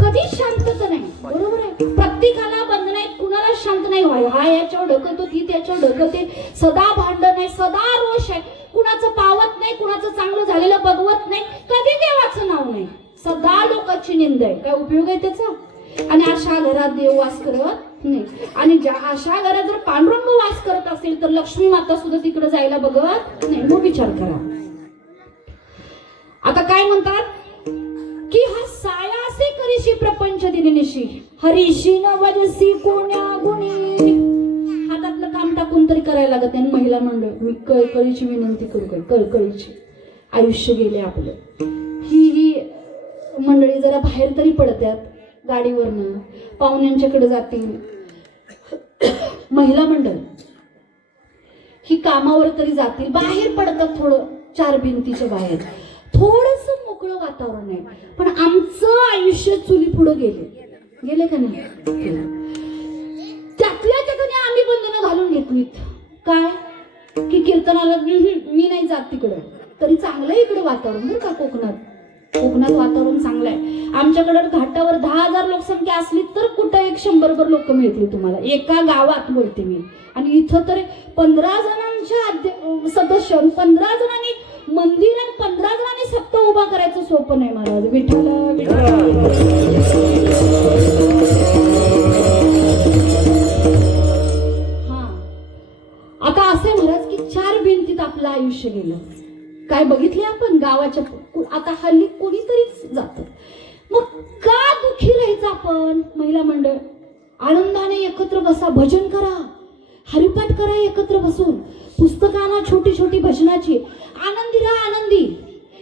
कधीच शांतता नाही. बरोबर आहे, प्रत्येकाला बंधन आहे, कुणाला शांत नाही व्हाय. हा याच्यावर ढकलतो, ती त्याच्यावर ढकलते, सदा भांडण आहे, सदा रोष आहे, कुणाचं पावत नाही, कुणाचं चांगलं झालेलं बघवत नाही, कधी देवाचं नाव नाही, सदा लोकांची निंदा आहे. काय उपयोग आहे त्याचा? आणि अशा घरात देव वास करत नाही. आणि ज्या अशा घरात जर पांडुरंग वास करत असेल तर लक्ष्मी माता सुद्धा तिकडे जायला बघत नाही. मग विचार करा. आता काय म्हणतात की हा सायासे करीशी प्रपंच दिनेशी हरीशी न वजसी कोण्या गुणी. हातातलं काम टाकून तरी करायला लागत नाही. महिला मंडळ, मी कळकळीची विनंती करू काय, कळकळीची. आयुष्य गेले आपलं. ही मंडळी जरा बाहेर तरी पडत्यात गाडीवरनं, पाहुण्यांच्याकडे जातील. महिला मंडळ ही कामावर तरी जातील, बाहेर पडतात, थोडं चार भिंतीच्या बाहेर, थोडस मोकळं वातावरण आहे. पण आमचं आयुष्य चुली पुढे गेले का नाही? त्यातल्या ठिकाणी आम्ही बंधनं घालून घेतलीत. काय की कीर्तनाला मी नाही जात तिकडं, तरी चांगलं इकडे वातावरण बरं का. कोकणात वातावरण चांगलं आहे. आमच्याकडे घाटावर 10,000 लोकसंख्या असली तर कुठं 100 लोक मिळतील तुम्हाला एका गावात, बोलते मी. आणि इथं तर 15 जणांच्या सदस्य, 15 जणांनी मंदिर आणि 15 जणांनी सप्ताह उभा करायचं सोपं नाही महाराज. विठ्ठल हा. आता असे महाराज की 4 भिंतीत आपलं आयुष्य गेलं. काय बघितले आपण गावाच्या, आता हल्ली कोणीतरीच जात. मग का दुखी राहायचं आपण? महिला मंडळ आनंदाने एकत्र बसा, भजन करा, हरिपाठ करा एकत्र बसून, पुस्तकांना छोटी छोटी भजनाची, आनंदी राहा, आनंदी.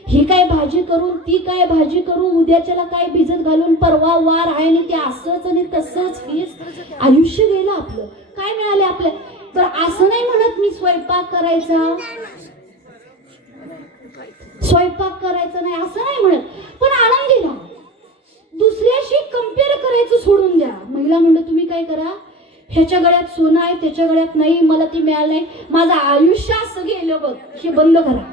ही काय भाजी करून, ती काय भाजी करू, उद्याच्याला काय भिजत घालून, परवा वार आहे आणि ते असंच आणि तसंच, हेच आयुष्य गेलं आपलं. काय मिळाले आपल्या? तर असं नाही म्हणत मी स्वयंपाक करायचा नाही, असं नाही म्हणत, पण आनंदी राहा. दुसऱ्याशी कंपेअर करायचं सोडून द्या. महिला म्हणलं तुम्ही काय करा, ह्याच्या गळ्यात सोनं आहे, त्याच्या गळ्यात नाही, मला ती मिळालं नाही, माझं आयुष्य असं गेलं बघ, हे बंद करा.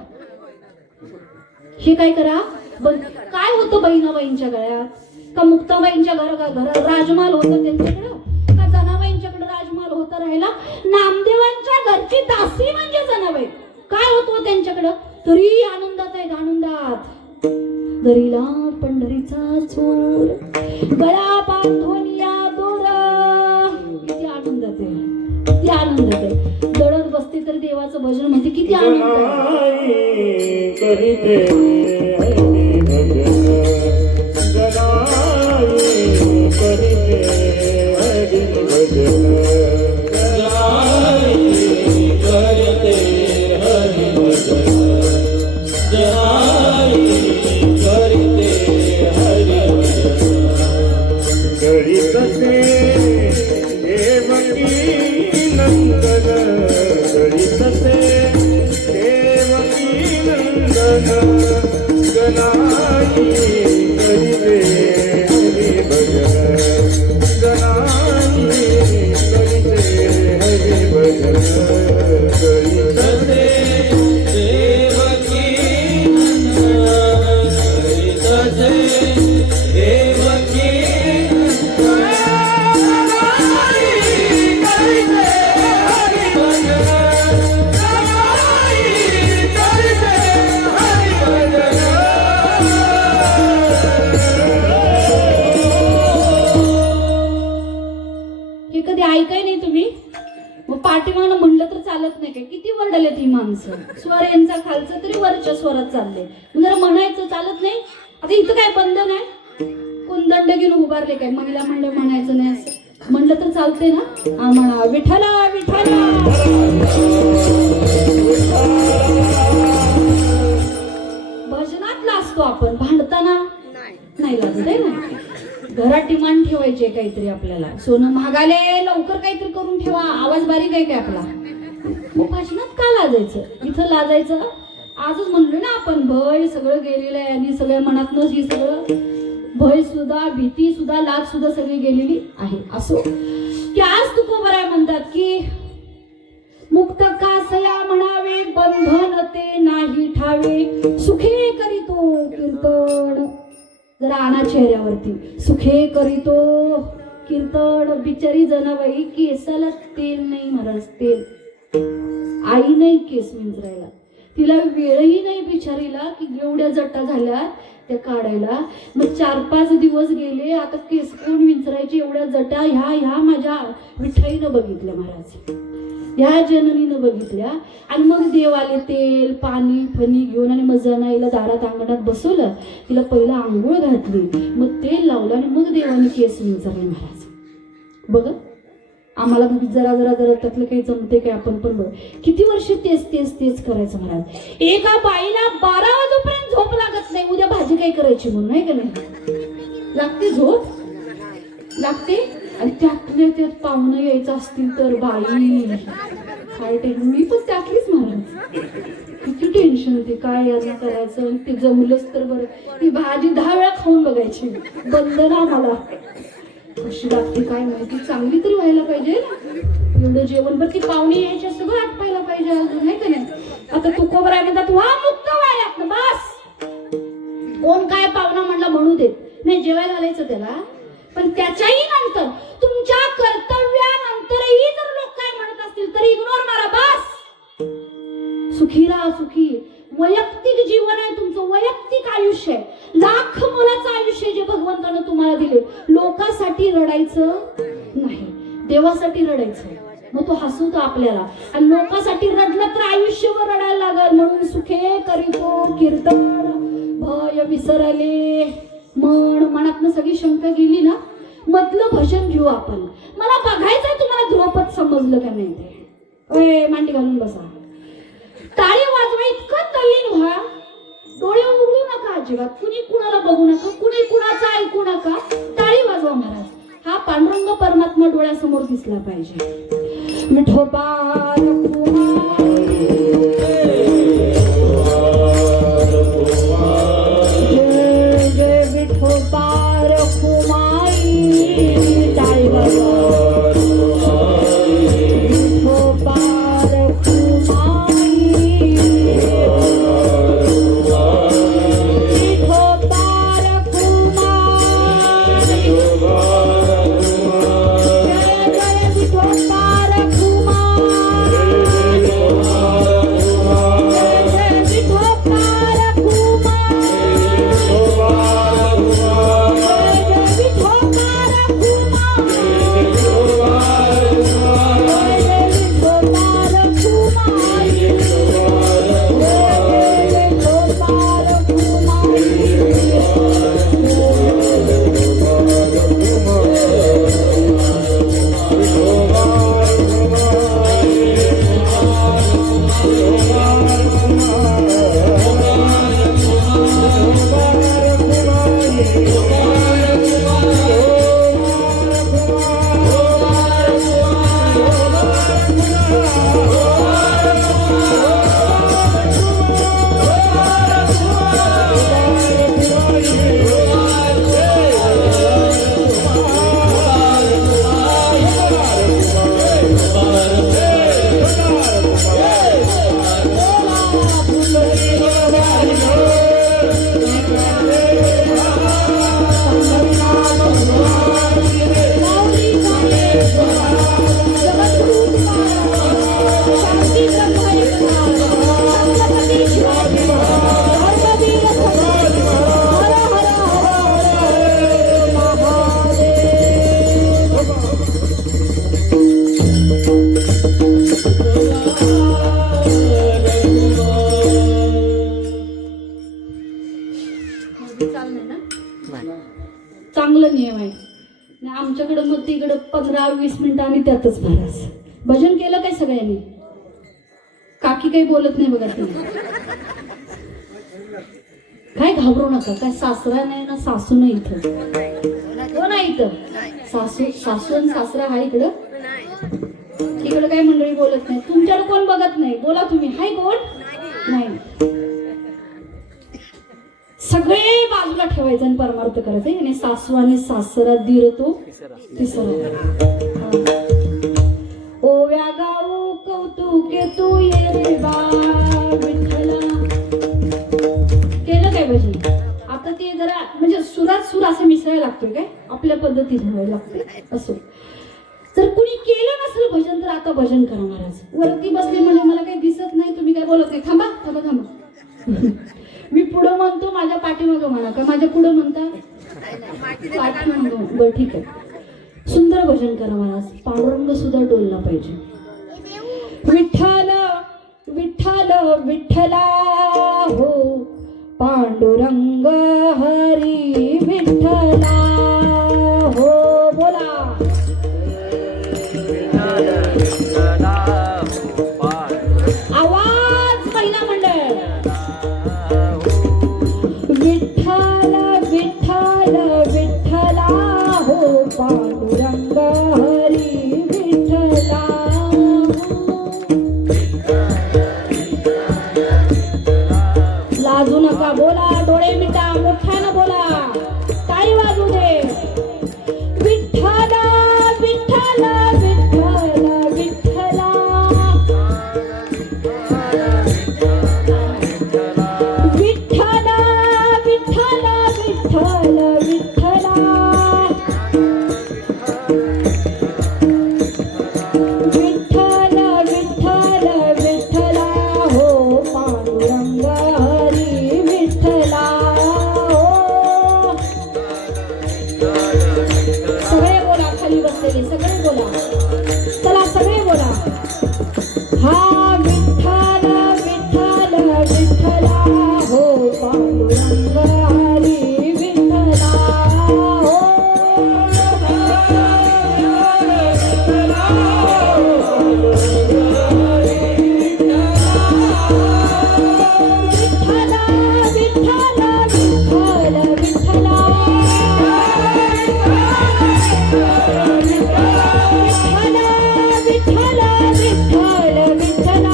हे काय करा बंद. काय होतं बहिणाबाईंच्या गळ्यात? का मुक्ताबाईंच्या घरात राजमाल होतं त्यांच्याकडं? का जनाबाईंच्याकडे राजमाल होता राहिला? नामदेवांच्या घरची दासी म्हणजे जनाबाई. काय होतं त्यांच्याकडं? तरी आनंदात आहेत, आनंदात. दरीला पंढरीचा चोर, गळा बांधून या दोर. किती आनंदात आहे, किती आनंदात आहे. दळत बसते तर देवाचं भजन म्हणते, किती आनंद स्वर यांचा खालचं तरी वरच्या स्वरात चालले. जरा म्हणायचं चालत नाही. आता इथं काय बंधन आहे? कुंदंड घेऊन उभारले काय महिला मंडळ म्हणायचं नाही असं म्हणलं तर चालते ना. हा म्हणा विठ्ठला विठ्ठला. भजनात लाजतो आपण, भांडताना नाही लाजत आहे ना. घरात डिमांड ठेवायची काहीतरी आपल्याला, सोनं महागाले लवकर काहीतरी करून ठेवा, आवाज बारीक आहे काय आपला. मग भाषणात का लाजायचं, इथं लाजायचं. आजच म्हणलो ना आपण, भय सगळं गेलेलं आहे आणि सगळ्या मनातनच ही सगळं भय सुद्धा, भीती सुद्धा, लाज सुद्धा सगळी गेलेली आहे. असो की आज तुकोबराय म्हणतात की मुक्त कासया म्हणावे, बंधन ते नाही ठावे, सुखे करीतो कीर्तन. जरा आणा चेहऱ्यावरती, सुखे करीतो कीर्तन. बिचारी जनाबाई केसाला तेल नाही महाराज, तेल. आई नाही केस विंचरायला, तिला वेळही नाही बिचारीला की एवढ्या जटा झाल्या त्या काढायला. मग 4-5 दिवस गेले, आता केस कोण विंचरायची, एवढ्या जटा ह्या माझ्या विठ्ठाईनं बघितल्या महाराज, ह्या जननीनं बघितल्या. आणि मग देव आले तेल पाणी फणी घेऊन, आणि मग जनाईला दारात अंगणात बसवलं, तिला पहिला आंघोळ घातली, मग तेल लावलं, आणि मग देवाने केस विंचरले महाराज. बघ आम्हाला जरा जरा जरा त्यातलं काही जमते काय, आपण पण बघ किती वर्ष तेच तेच तेच करायचं महाराज. एका बाईला 12 वाजेपर्यंत झोप लागत नाही, उद्या भाजी काय करायची म्हणून, आहे का नाही. लागते झोप लागते. आणि त्यातल्या त्यात पाहुणं यायचं असतील तर बाई काय टेन्शन. मी पण त्यातलीच महाराज, किती टेन्शन होते काय यांना करायचं. ते जमलंच तर बरं, ती भाजी 10 वेळा खाऊन बघायची, बंधना मला कशी लागते काय माहिती. चांगली तरी व्हायला पाहिजे ना, एवढं जेवण. बरं ती पाहुणी यायच्या सगळं आटपायला पाहिजे अजून, आहे का नाही. आता तुकोबराय म्हणतात वा मुक्त व्हायला बस, कोण काय पाहुणा म्हणला म्हणू देत नाही, जेवायला घालायचं त्याला. पण त्याच्याही नंतर तुमच्या कर्तव्यानंतरही जर लोक काय म्हणत असतील तरी इग्नोर मारा बस. सुखी राहा, सुखी. वैयक्तिक जीवन आहे तुमचं, वैयक्तिक आयुष्य आहे, लाख मोलाचं आयुष्य जे भगवंतानं तुम्हाला दिले. लोकांसाठी रडायचं नाही, देवासाठी रडायचं. मग तो हसवतो आपल्याला. आणि लोकांसाठी रडलं तर आयुष्यभर रडायला लागल. म्हणून सुखे करीतो कीर्तन, भय विसरले मन. मनातनं सगळी शंका गेली ना, मधलं भजन घेऊ आपण. मला बघायचंय तुम्हाला ध्रुपद समजलं का नाही ते. ओय मांडी घालून बसा, टाळी वाजवा, इतकं तल्लीन व्हा, डोळे उघडू नका अजिबात, कुणी कुणाला बघू नका, कुणी कुणाचं ऐकू नका, टाळी वाजवा महाराज. हा पांडुरंग परमात्मा डोळ्यासमोर दिसला पाहिजे. विठोबा चाललंय ना. चांगलं नियम आहे. आणि आमच्याकडं मग तिकडं 15-20 मिनिटं आणि त्यातच महाराज भजन केलं काय सगळ्यांनी. काकी काही बोलत नाही बघा तुम्ही. काय घाबरू नका. काय सासरा नाही ना सासू नाही इथं. हो ना इथं सासू आणि सासरा हा इकडं. इकडं काय मंडळी बोलत नाही. तुमच्याकडे कोण बघत नाही. बोला तुम्ही. हाय कोण नाही. सगळे बाजूला ठेवायचं आणि परमार्थ करायचं. आणि सासू आणि सासरा दीर तो तिसरा. ओव्या गाऊ कौतुके तू ये रे बा विठ्ठला. केलं काय भजन. आता ते जरा म्हणजे सुरात सूर असं मिसळायला लागतोय. काय आपल्या पद्धतीने व्हायला लागते असो. जर कुणी केलं नसेल भजन तर आता भजन करा महाराज. वरती बसले म्हणजे मला काही दिसत नाही. तुम्ही काय बोलत नाही. थांबा थांबा थांबा. मी पुढं म्हणतो माझ्या पाठीमागं म्हणा. का माझ्या पुढं म्हणता पाठीमागं. बरं ठीक आहे. सुंदर भजन करा महाराज. पांडुरंग सुद्धा डोलला पाहिजे. विठ्ठल विठ्ठल विठ्ठला हो पांडुरंग हरी विठ्ठला हो. बोला. आवाज महिला मंडळ. विठ्ठल विठ्ठल विठ्ठला हो पांडुरंग हरी विठ्ठला. लाजू नका. बोला. डोळे मिटा. मोठ्यानं बोला. टाळी वाजू दे. विठ्ठल विठ्ठल विठ्ठल विठ्ठला. विठ्ठल विठ्ठल विठ्ठल विठ्ठला. विठ्ठल विठ्ठल विठ्ठला हो पांडुरंग हरी विठ्ठला हो. सगळे बोला. खाली बसलेले सगळे बोला. चला सगळे बोला. हा विठ्ठल विठ्ठल विठ्ठला हो पांडुरंग हरी विठ्ठला हो. विठ्ठल विठ्ठल विठ्ठल विठ्ठला. विठ्ठल विठ्ठल विठ्ठल विठ्ठला.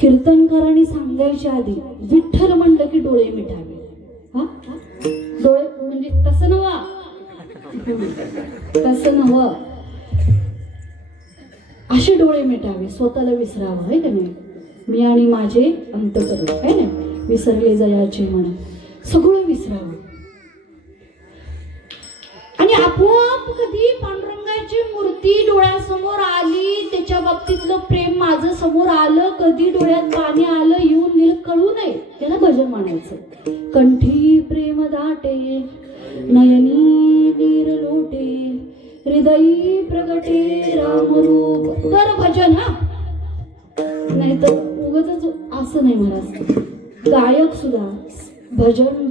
कीर्तनकारांनी सांगायच्या आधी विठ्ठल म्हणलं की डोळे मिटावे. हा डोळे म्हणजे तसं नव्हा. तसं नव्ह. असे डोळे मिटावे. स्वतःला विसरावं आहे का नाही. मी आणि माझे अंतकरण आहे ना. विसरले जयाचे म्हणून सगळं विसरावं. आणि आपोआप कधी पांडुरंगाची मूर्ती डोळ्यासमोर आली. त्याच्या बाबतीतलं प्रेम माझं समोर आलं. कधी डोळ्यात पाणी आलं. येऊन गेलं कळू नये. त्याला भजन म्हणायचं. कंठी प्रेम दाटे नयनी नीर लोटे हृदयी प्रगटे रामरूप. तर भजन. हा नाही तर उगाच असं नाही महाराज. गायक सुद्धा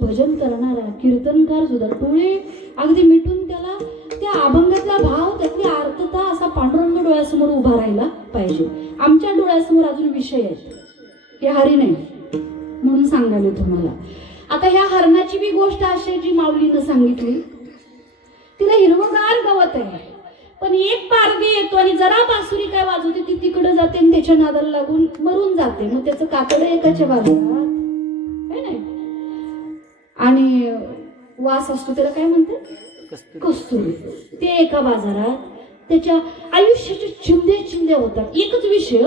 भजन करणारा कीर्तनकार सुद्धा डोळे अगदी मिटून त्याला त्या अभंगातला भाव त्यातली आर्तता असा पांडुरंग डोळ्यासमोर उभा राहिला पाहिजे. आमच्या डोळ्यासमोर अजून विषय आहेत. हे हरिण आहे म्हणून सांगायला तुम्हाला. आता ह्या हरणाची बी गोष्ट अशी आहे जी माऊलीनं सांगितली. तिला हिरवगार गवत आहे, पण एक पारधी येतो आणि जरा बासुरी काय वाजवते ती तिकडे जाते आणि त्याच्या नादाला लागून मरून जाते. मग त्याचं कातड एकाच्या बाजूला है नाही, आणि वास असतो त्याला काय म्हणतात कस्तुरी, ते एका बाजारात. त्याच्या आयुष्याचे चिंधे चिंधे होतात. एकच विषय,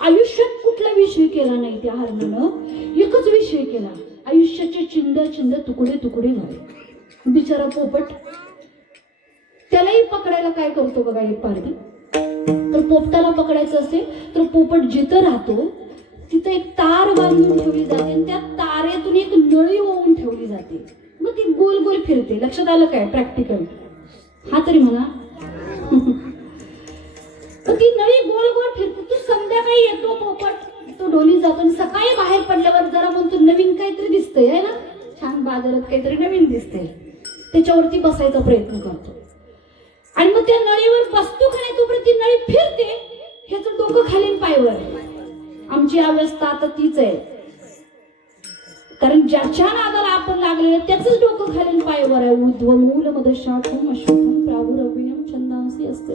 आयुष्यात कुठला विषय केला नाही त्या हरणानं, एकच विषय केला. आयुष्याचे चिंध चिंध तुकडे तुकडे झाले. बिचारा पोपट, त्यालाही पकडायला काय करतो बघा एक पारधी. तर पोपटाला पकडायचं असेल तर पोपट जिथं राहतो तिथं एक तार बांधून ठेवली जाते आणि त्या तारेतून एक नळी ओवून ठेवली जाते. मग ती गोल गोल फिरते. लक्षात आलं काय? प्रॅक्टिकल हा तरी म्हणा. तर ती नळी गोल गोल फिरते. तू संध्याकाळी येतो पोपट, तो ढोली जातो आणि सकाळी बाहेर पडल्यावर जरा म्हणतो नवीन काहीतरी दिसतंय आहे ना, छान बाजारात काहीतरी नवीन दिसतंय, त्याच्यावरती बसायचा प्रयत्न करतो. आणि मग त्या नळीवर बसतो का नाही तोपर्यंत ती नळी फिरते, ह्याचं डोकं खालील पायवर. आमची अवस्था आता तीच आहे, कारण ज्याच्या नादाला आपण लागलेलं त्याच डोकं खालील पायवर आहे. ऊर्ध्वमूल मदशाठम अश्वथम प्रावुरव्ययम छंदांसी असते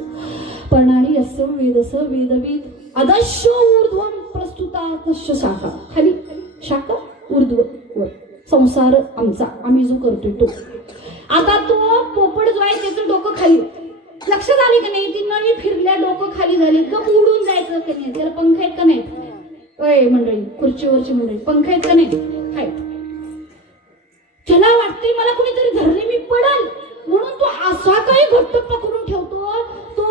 पर्णानी यस्य वेदस वेदविद अदश्य ऊर्ध्वम प्रस्तुता तस्य शाखा. खाली शाखा, ऊर्ध्व वर. संसार आमचा, आम्ही जो करतोय तो. आता तो पोपट जो आहे त्याचं डोकं खाली. लक्षात आले का नाही? ती नळी फिरल्या, डोकं खाली झाली, गप उडून जायचं का नाही? त्याला पंख आहेत का नाही? अय मंडळी, खुर्चीवरची मंडळी, पंख आहेत का नाही? आहेत. त्याला वाटते मला कोणीतरी धरले मी पडल, म्हणून तो असा काही घट्ट पकडून ठेवतो. तो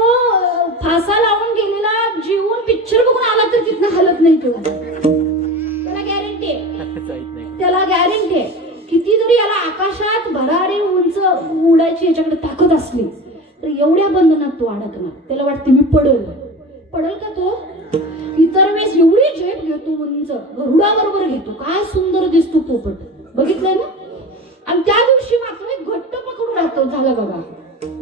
फासा लावून गेलेला जीवन पिक्चर बघून आला तर तिथनं हलत नाही. तो त्याला गॅरंटी आहे, त्याला गॅरंटी आहे. किती जरी याला आकाशात भरारी उंच उडायची याच्याकडे ताकद असली तर एवढ्या बंधनात तो अडकणार. त्याला वाटते मी पडल. पडल का तो? इतर वेळेस एवढी झेप घेतो, उंच गरुडाबरोबर घेतो. काय सुंदर दिसतो पोपट, बघितलंय ना? आणि त्या दिवशी मात्र एक घट्ट पकडून राहतो. झाला बघा,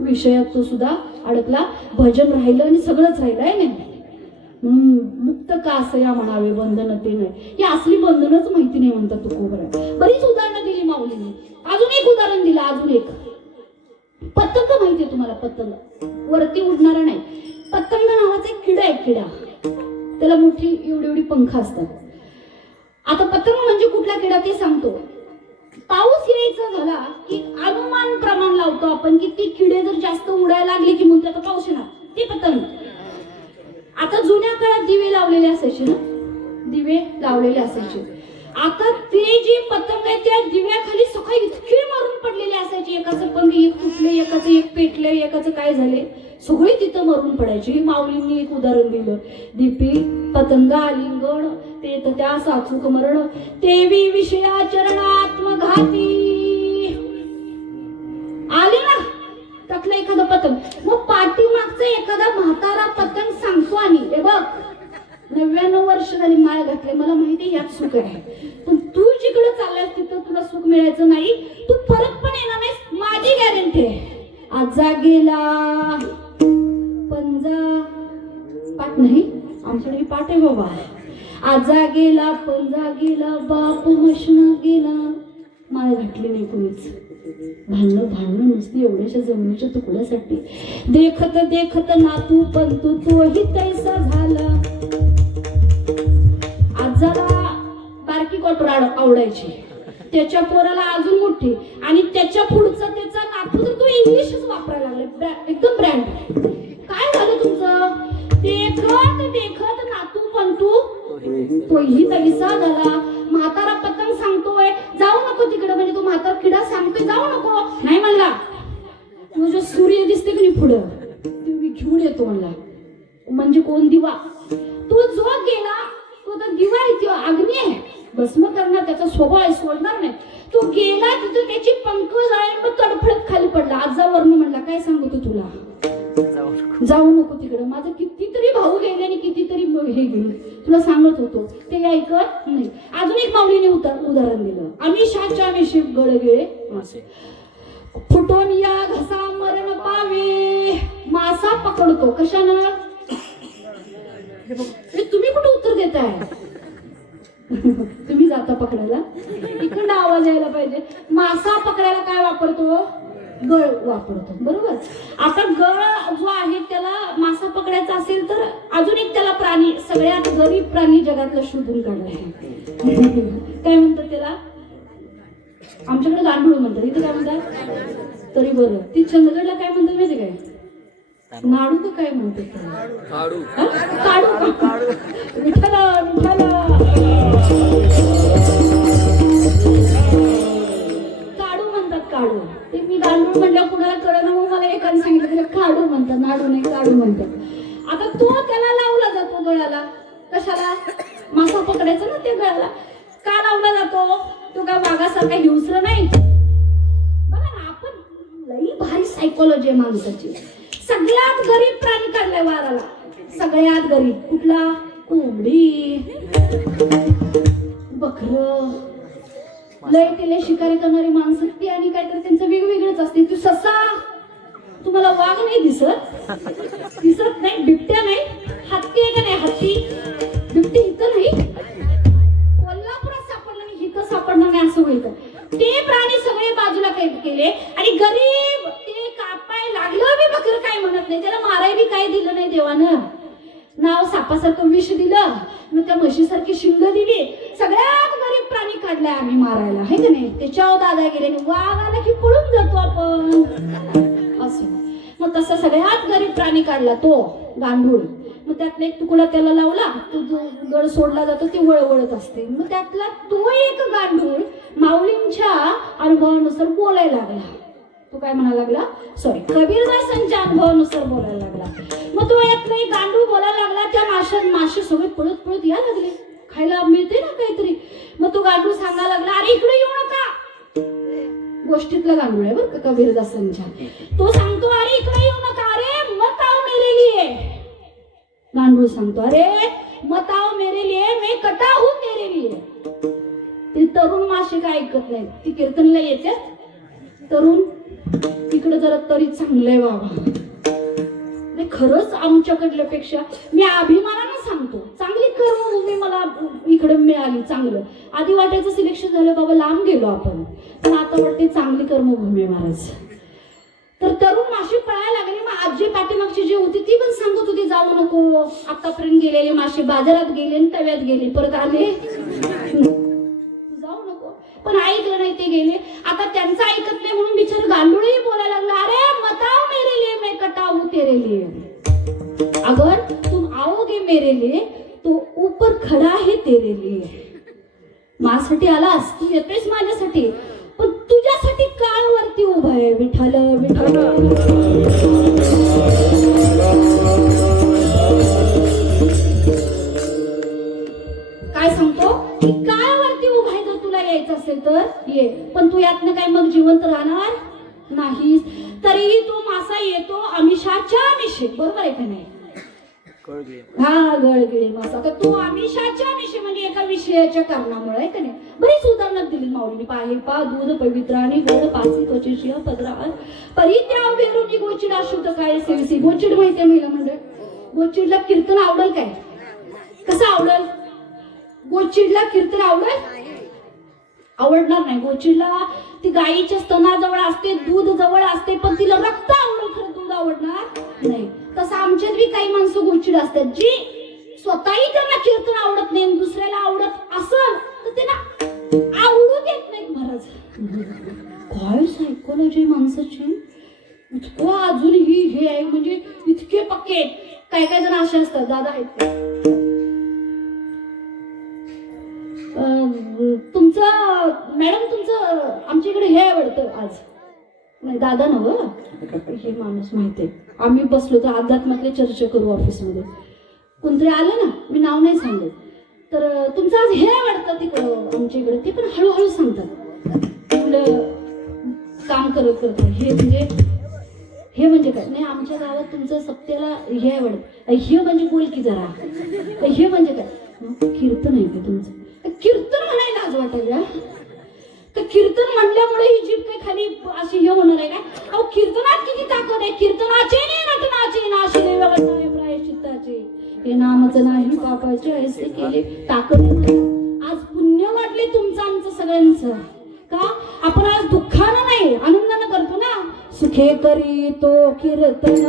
विषयात तो सुद्धा अडकला. भजन राहिलं आणि सगळंच राहिलं आहे नाही. मुक्त का असया म्हणावे बंधन ते नाही. ही असली बंधनच माहिती नाही म्हणतात तुकोबरा. बरीच उदाहरणं दिली माऊलीने. अजून एक उदाहरण दिलं, अजून एक. पतंग माहितीये तुम्हाला? पतंग वरती उडणारा नाही, पतंग नावाचा एक किडा आहे. किडा, त्याला मोठी एवढी एवढी पंख असतात. आता पतंग म्हणजे कुठला किडा ते सांगतो. पाऊस यायचा झाला की अनुमान प्रमाण लावतो आपण की ती किडे जर जास्त उडायला लागले की म्हणतो आता पाऊस येणार, ते पतंग. आता जुन्या काळात दिवे लावलेले असायचे ना, दिवे लावलेले असायचे. आता ते जे पतंग आहे त्या दिव्याखाली सकाळी इतके मरून पडलेले असायचे. एकाचं पंख एक तुटले, एकाचं एक पेटले, एकाचं काय झाले, सगळे तिथं मरून पडायचे. माऊलींनी एक उदाहरण दिलं. दीपी पतंगा लिंगण ते त्या साचूक मरण तेवी विषया चरणात्मघाती. आले ना त्यातलं एखादं पतंग. मग पाठीमागचा एखादा म्हातारा पतंग सांगतो आणि हे बघ 99 वर्ष झाली माळ घातले, मला माहिती यात सुख आहे, पण तू जिकडे चाललास तिथं तुला सुख मिळायचं नाही, तू परत पण येणार नाहीस, माझी गॅरंटी आहे. आजा गेला पंजा, पाठ नाही आमच्याकडे पाठ आहे बाबा. आजा गेला पंजा गेला, बाप मशना गेला. माळ घातली नाही कोणीच. भांडणं नुसती एवढ्याशा जमिनीच्या तुकड्यासाठी. देखत देखत नातू पंतू तोही तैसा झाला. आजाला बारकी कॉटर आवडायची, त्याच्या पोराला अजून मोठी, आणि त्याच्या पुढचा त्याचा नातू तर तो इंग्लिशच वापरायला लागला, एकदम ब्रँड. काय झालं तुमचं? देखत देखत नातू पंतू तोही तैसा झाला. म्हातारा पतंग सांगतोय जाऊ नको तिकडे, म्हणजे तो म्हातारा किडा सांगतोय जाऊ नको. नाही म्हणला, तो जो सूर्य दिसते की नाही पुढं तो घेऊन येतो म्हणला. म्हणजे कोण? दिवा. तो जो गेला तो तर दिवा आहे, तो अग्नी आहे, भस्म करणार, त्याचा स्वभाव आहे, सोडणार नाही. तो गेला तिथं त्याची पंख जाळी, मग तडफडत खाली पडला. आजा वर्ण म्हणला काय सांगतो तुला, जाऊ नको तिकडं. माझं कितीतरी भाऊ गेले आणि कितीतरी हे गेले, तुला सांगत होतो ते ऐकत नाही. अजून एक माऊलीने उदाहरण दिलं. आम्ही शाच्या विषयी गडगेळे फुटून या घसा मरण पावे. मासा पकडतो कशानं? तुम्ही कुठे उत्तर देताय? तुम्ही जाता पकडायला, इकडनं आवाज यायला पाहिजे. मासा पकडायला काय वापरतो? गळ वापरतो, बरोबर. आता गळ जो आहे त्याला मासा पकडायचा असेल तर अजून एक त्याला प्राणी, सगळ्यात गरीब प्राणी जगातला शोधून काढला. काय म्हणतात त्याला? आमच्याकडे गांडूळ म्हणतात, इथे काय म्हणतात? तरी बरं. ती चंदगडला काय म्हणतात माहिती काय? नाडू का काय म्हणतात? काढू. विठ्ठल विठ्ठल काढू म्हणतात. काढू ते मी गांडूळ म्हणलं कुणाला कळलं, मग मला एकाने सांगितलं काढू म्हणतात, नाडू नाही काढू म्हणतात. आता तो त्याला लावला जातो गळाला. कशाला? मासा पकडायचा ना त्या गळाला. का लावला जातो? तो काय वाघासारखा हिंस्र नाही. बघा ना, आपण लई भारी सायकोलॉजी आहे माणसाची. सगळ्यात गरीब प्राणी काढलाय वाराला, सगळ्यात गरीब. कुठला? कोंबडी, बकर, लय केले शिकारी करणारी माणसं ती, आणि काहीतरी त्यांचं वेगवेगळंच असते. तू ससा, तुम्हाला वाघ नाही दिसत नाही, बिबट्या नाही, हत्ती आहे का नाही? हत्ती, बिबटी इथं नाही, कोल्हापुरात सापडलं नाही, इथं सापडणार नाही असं होईल. ते प्राणी सगळे बाजूला केले आणि गरीब ते कापाय लागलं बी बकर काय म्हणत नाही, त्याला माराय बी काय दिलं नाही देवानं. नाव सापासारखं विष दिलं, मग त्या म्हशीसारखी शिंग दिली. सगळ्यात गरीब प्राणी काढलाय आम्ही मारायला, आहे का नाही? त्याच्यावर दादा गेले, वाघ आला की पळून जातो आपण असं. मग तसा सगळ्यात गरीब प्राणी काढला तो गांडूळ. मग त्यातला एक तुकडा त्याला लावला, तो जो गड सोडला जातो ते वळवळत असते. मग त्यातला तो एक गांडूळ माऊलींच्या अनुभवानुसार बोलायला लागला. तो काय म्हणायला लागला? सॉरी, कबीरदासांच्या अनुभवानुसार बोलायला लागला. मग तो यातला एक गांडूळ बोलायला लागला. त्या मासे सगळे पळत पळत यायला लागले, खायला मिळते ना काहीतरी. मग तो गांडूळ सांगायला लागला, अरे इकडे येऊ नका. गोष्टीतला गांडूळ आहे बरं का कबीरदासांच्या. तो सांगतो, अरे इकडे येऊ नका, अरे मत आओ मेरे लिए. गांडूळ सांगतो, अरे मत आओ मेरे लिए, मैं कटा हूं तेरे लिए. ते तरुण मासे काय ऐकत नाही, ती कीर्तनला येतात. तरुण तिकडे जरा तरी चांगलंय बाबा. नाही खरंच आमच्याकडल्यापेक्षा मी अभिमानानं सांगतो, चांगली कर्मभूमी मला इकडे मिळाली. चांगलं आधी वाटायचं सिलेक्शन झालं बाबा लांब गेलो आपण, पण आता वाटते चांगली कर्मभूमी महाराज. तर तरुण मासे पळायला लागले. मग आजी पाठीमागची जी होती ती पण सांगत होती, जाऊ नको, आतापर्यंत गेलेले मासे बाजारात गेले आणि तव्यात गेले, परत आले, जाऊ नको. पण ऐकलं नाही, ते गेले. आता त्यांचं ऐकत नाही म्हणून बिचारा गांडूळही बोलायला लागला, अरे मत आओ मेरे लिए, मैं कटा हूं तेरे लिए. अगर तुम आओगे मेरे लिए तो ऊपर खड़ा है तेरे लिए. माझ्यासाठी आलास, तू येतेस माझ्यासाठी, पण तुझ्यासाठी काळवरती उभा आहे. विठ्ठल विठ्ठल काय सांगतो की काळवरती उभा आहे. जर तुला यायचं असेल तर ये, पण तू यातनं काय मग जिवंत राहणार नाहीस. तरीही तो मासा येतो आमिषाच्या मिशे, बरोबर आहे का नाही? हा, गळगिळे मासा. तर तो आमिषाच्या मिशे म्हणजे एका विषयाच्या कारणामुळे, आहे का नाही? बरीच उदाहरणं दिली माऊलीने. पाहे पा दूध पवित्र आणि गोड पासी त्वचेशी पदरार परी त्या वेरूनी गोचिड अशुद्ध काय सेविसी. गोचिड माहितीये महिला मंडळ? गोचिडला कीर्तन आवडेल काय? कसं आवडेल? गोचिडला कीर्तन आवडेल? आवडणार नाही. गोचिडला ती गायीच्या स्तनाजवळ असते, दूध जवळ असते, पण तिला रक्त आवडेल, खरं दूध आवडणार नाही. तसं आमच्यात बी काही माणसं गोचिड असतात, जी स्वतःही त्यांना कीर्तन आवडत नाही, दुसऱ्याला आवडत असल तर त्यांना आवडू देत नाहीत महाराज. काय सायकोलॉजी माणसाची, इतकं अजूनही हे आहे. म्हणजे इतके पक्के. काय काय जण असे असतात, दादा आहेत तुमचं मॅडम, तुमचं आमच्या इकडे हे आवडतं आज. नाही दादा नव्हं, हे माणूस माहितीये. आम्ही बसलो तर अध्यात्मातले चर्चा करू ऑफिसमध्ये, कोणतरी आलं ना, मी नाव नाही सांगत, तर तुमचं आज हे आवडतं तिकडं आमच्या इकडे. ते पण हळूहळू सांगतात मुलं काम करत करत. हे म्हणजे काय नाही, आमच्या गावात तुमचं सत्याला हे आवडतं, हे म्हणजे बोल की जरा. हे म्हणजे काय? कीर्तन आहे का तुमचं? कीर्तन म्हणायला लाज वाटायला का? कीर्तन म्हणल्यामुळे ही जीभ काय खाली अशी हे होणार आहे का? अहो कीर्तनात किती ताकद आहे. कीर्तनाचे नटनाचे नाशिले व्यवसाय प्रायश्चित्ताचे, हे नामच नाही पापाचे ऐसे केले. ताकद आज सगळ्यांचं. का आपण आज दुःखानं नाही आनंदानं करतो ना. सुखे करी तो कीर्तन,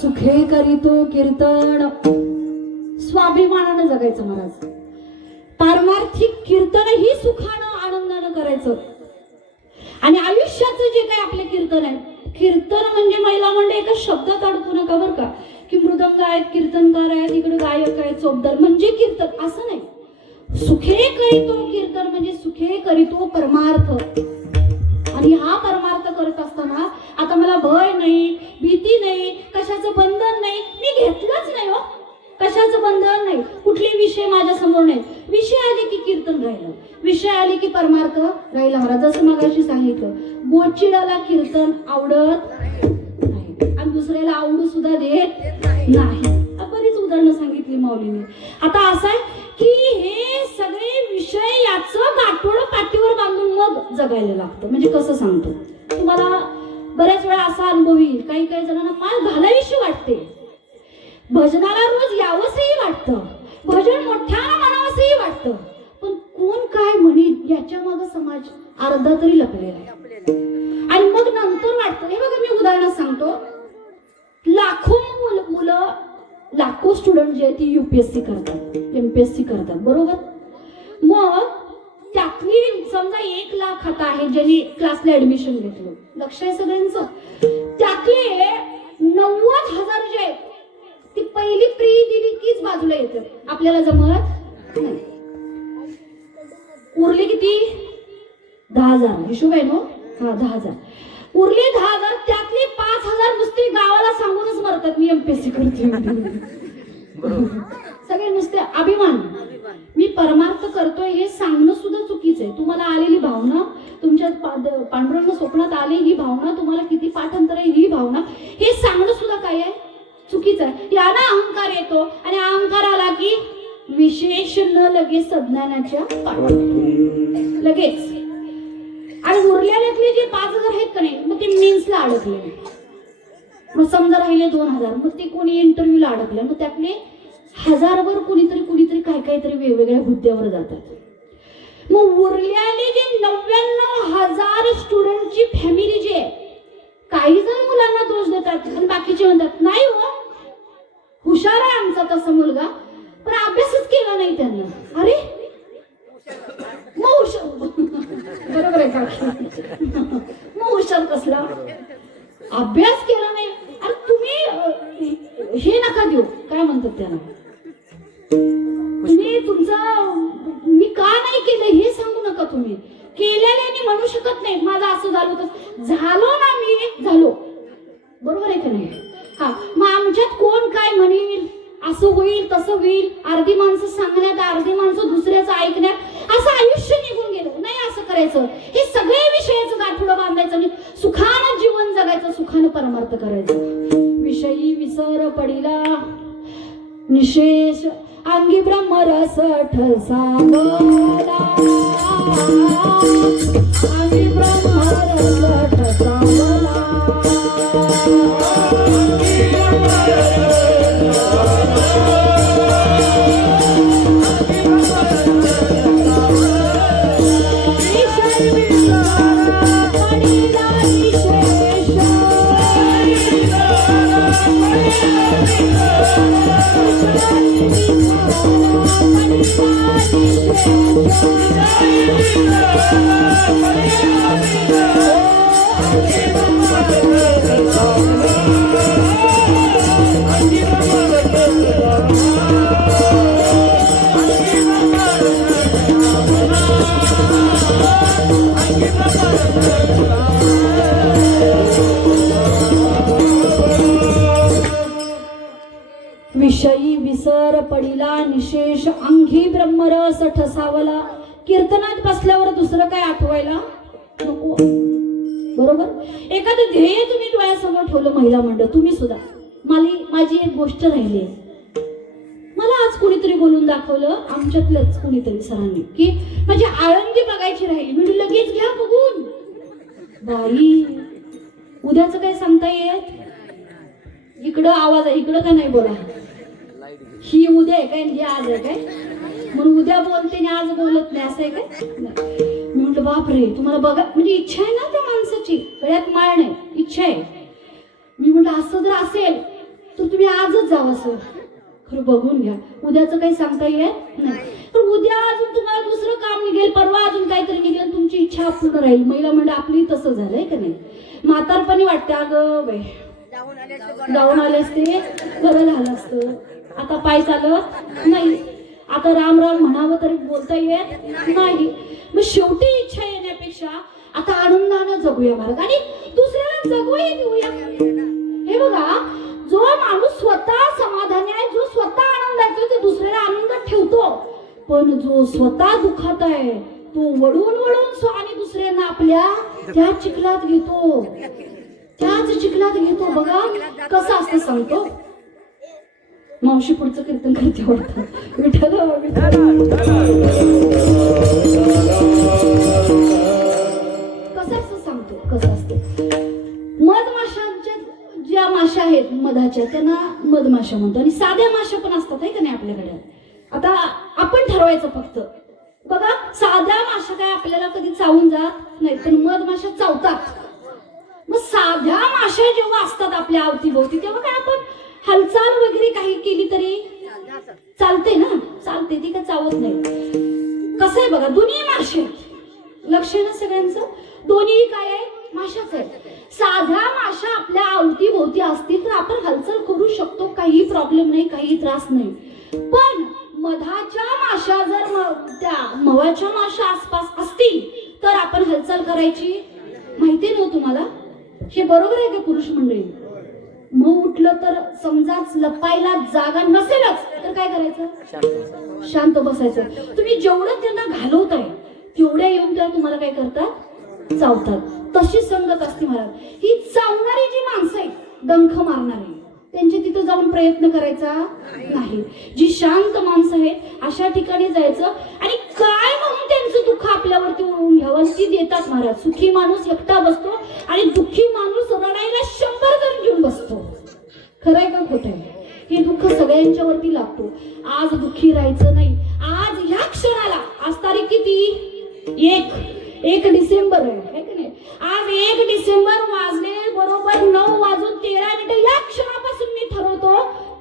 सुखे करीतो कीर्तन. स्वाभिमानानं जगायचं महाराज. पारमार्थिक कीर्तन ही सुखानं आनंदानं करायचं. आणि आयुष्याचं जे काही आपले कीर्तन आहे, कीर्तन म्हणजे महिला म्हणजे एका शब्दात अडकू नका बरं का, की मृदंग आहेत, कीर्तनकार आहेत, इकडे गायक आहेत, चोपदार म्हणजे कीर्तन असं नाही. सुखे करीतो कीर्तन म्हणजे सुखे करीतो परमार्थ. आणि हा परमार्थ करत असताना आता मला भय नाही, भीती नाही, कशाचं बंधन नाही, मी घेतलंच नाही हो, कशाचं बंधन नाही, कुठले विषय माझ्या समोर नाही. विषय आले की कीर्तन राहिलं, विषय आले की परमार्थ राहिला. महाराज जसं मगाशी सांगितलं, गोचिडाला कीर्तन आवडत नाही आणि दुसऱ्याला आवडू सुद्धा देत नाही. बरीच उदाहरणं सांगितली माऊलीने. आता असं आहे की हे सगळे विषय याचं गाठोडं पाठीवर बांधून मग जगायला लागतं. म्हणजे कसं सांगतो तुम्हाला, बऱ्याच वेळा असा अनुभव येईल, काही काही जणांना माळ घालावीशी वाटते, भजनाला रोज यावंसही वाटतं, भजन मोठ्यानं म्हणावंसही वाटतं, पण कोण काय म्हणेल याच्या मागे समाज अर्धा तरी लपलेला आहे. आणि मग नंतर वाटतं, हे बघा मी उदाहरण सांगतो, लाखो मुलं, लाखो स्टुडंट जे आहेत ती UPSC करतात, MPSC करतात, बरोबर. मग त्यातली समजा 1 लाख आता आहे ज्यांनी क्लासला ऍडमिशन घेतलं, लक्ष आहे सगळ्यांचं, त्यातले 90,000 जे आहेत ती पहिली प्री दिली कीच बाजूला येतात, आपल्याला जमत नाही. उरले किती? 10,000. हिशोब आहे ना, हा 10,000. उरले 10,000, त्यातले 5,000 नुसते गावाला सांगूनच मरतात मी MPSC करते. सगळे नुसते अभिमान, मी परमार्थ करतोय हे सांगणं सुद्धा चुकीचं आहे. तुम्हाला आलेली भावना, तुमच्या पांडुरंग स्वप्नात आली ही भावना, तुम्हाला किती पाठांतर आहे ही भावना, हे सांगणं सुद्धा काय आहे, चुकीचं आहे. याला अहंकार येतो आणि अहंकार आला की विशेष न लगेच सज्ञानाच्या लगेच. आणि उरलेल्यातले जे 5,000 आहेत का नाही, मग ते मेन्सला अडकले, मग समजा राहिले 2,000, मग ते कोणी इंटरव्ह्यूला अडकले, मग त्यातले हजारवर कुणीतरी काहीतरी वेगवेगळ्या हुद्द्यावर जातात. मग उरलेली जी 99,000 स्टुडंटची फॅमिली जी आहे, काही जण मुलांना दोष देतात पण बाकीचे म्हणतात नाही हो, हुशार आहे आमचा तसा मुलगा, पण अभ्यासच केला नाही त्यांना. अरे मग हुशार बरोबर आहे का? मग हुशार कसला, अभ्यास केला नाही. अरे तुम्ही हे नका देऊ, काय म्हणतात त्याला, तुम्ही तुमचं मी का नाही केलं हे सांगू नका. तुम्ही केलेल्याने म्हणू शकत नाही माझं असं झालं तर झालो ना, मी झालो, बरोबर आहे का नाही? हा, मग आमच्यात कोण काय म्हणेल, असं होईल तसं होईल, अर्धी माणसं सांगण्यात अर्धी माणसं दुसऱ्याचं ऐकण्यात असं आयुष्य निघून गेलं. नाही असं करायचं, हे सगळे विषयाचं गाठोडं बांधायचं आणि सुखानं जीवन जगायचं, सुखानं परमार्थ करायचं. विषयी विसर पडिला निशेष अंगी ब्रह्मरस ठसावला, अंगी ब्रह्मरस ठसावला. विषयी विसर पडिला निशेष अंगी ब्रह्मरस ठसावला. कीर्तनात बसल्यावर दुसरं काय आठवायला नको, बरोबर? एखादं ध्येय तुम्ही डोळ्यासमोर ठेवलं, महिला मंडळ तुम्ही सुद्धा. माझी एक गोष्ट राहिली, मला आज कोणीतरी बोलून दाखवलं, आमच्यातलंच कोणीतरी सरांनी, की माझी आळंदी बघायची राहिली. म्हणजे लगेच घ्या बघून. बाई, उद्याचं काय सांगता येत? इकडं आवाज आहे, इकडं का नाही बोला. ही उद्या आहे काय, ही आज आहे काय, म्हणून उद्या बोलते आणि आज बोलत नाही, असं आहे काय? मी म्हटलं बापरे, तुम्हाला बघा, म्हणजे इच्छा आहे ना त्या माणसाची, गळ्यात माळ नाही, इच्छा आहे. मी म्हटलं असं जर असेल तर तुम्ही आजच जावं, असं खरं बघून घ्या, उद्याचं काही सांगता येत नाही. तर उद्या अजून तुम्हाला दुसरं काम निघेल, परवा अजून काहीतरी निघेल, तुमची इच्छा अपूर्ण राहील. महिला म्हणजे आपली तसं झालंय का नाही? म्हातारपणी वाटते अगं बाई जाऊन आले असते बरं झालं असतं, आता पाय चालत नाही, आता राम राम म्हणावं तरी बोलता येत नाही. मग शेवटी इच्छा येण्यापेक्षा आता आनंदानं जगूया महाराज, आणि दुसऱ्याला जगूया देऊया. हे बघा, जो माणूस स्वतः समाधानी आहे, जो स्वतः आनंद आहे, तो दुसऱ्याला आनंदात ठेवतो. पण जो स्वतः दुःखात आहे तो वळून आणि दुसऱ्यांना आपल्या त्या चिखलात घेतो, त्याच चिखलात घेतो. बघा कसं असतं सांगतो. मावशी पुढचं कीर्तन करते वाटतं. विठ्ठल कसं असतं सांगतो, कसं असतं. मधमाशांच्या ज्या माशा आहेत मधाच्या, त्यांना मधमाशा म्हणतो, आणि साध्या माशा पण असतात आहे का नाही आपल्याकडे. आता आपण ठरवायचं फक्त. बघा, साध्या माशा काय आपल्याला कधी चावून जात नाही, पण मधमाशा चावतात. मग साध्या माशा जेव्हा असतात आपल्या अवतीभोवती, तेव्हा काय आपण हालचाल वगैरे काही केली तरी चालते ना, चालते, ती काय चावत नाही. कसं आहे बघा, दोन्ही मासे, लक्ष आहे ना सगळ्यांचं, दोन्ही काय आहे, माशाच आहे. साध्या माशा आपल्या अवतीभोवती असतील तर आपण हालचाल करू शकतो, काही प्रॉब्लेम नाही, काही त्रास नाही. पण मधाच्या माशा जर त्या मवाच्या माशा आसपास असतील तर आपण हालचाल करायची, माहिती नव्हतं तुम्हाला? हे बरोबर आहे का पुरुष मंडळी? मग उठलं तर समजाच लपायला जागा नसेलच तर काय करायचं? शांत बसायचं. तुम्ही जेवढं त्यांना घालवताय तेवढ्या येऊन त्या तुम्हाला काय करतात? चावतात. तशी संगत असते महाराज. ही चावणारी जी माणसं आहेत, डंख मारणारी, त्यांच्या तिथं जाऊन प्रयत्न करायचा नाही. जी शांत माणसं आहेत अशा ठिकाणी जायचं आणि काय म्हणून त्यांचं दुःख आपल्यावरती ओढून घ्यावं ती देतात महाराज. सुखी माणूस एकटा बसतो आणि दुःखी माणूस रडायला 100 जण घेऊन बसतो. खरंय का खोटंय? हे दुःख सगळ्यांच्या वरती लागतो. आज दुःखी राहायचं नाही. आज ह्या क्षणाला, आज तारीख किती? 1 डिसेंबर आहे की नाही? आज 1 डिसेंबर वाजले बरोबर 9:13 या क्षणापासून मी ठरवतो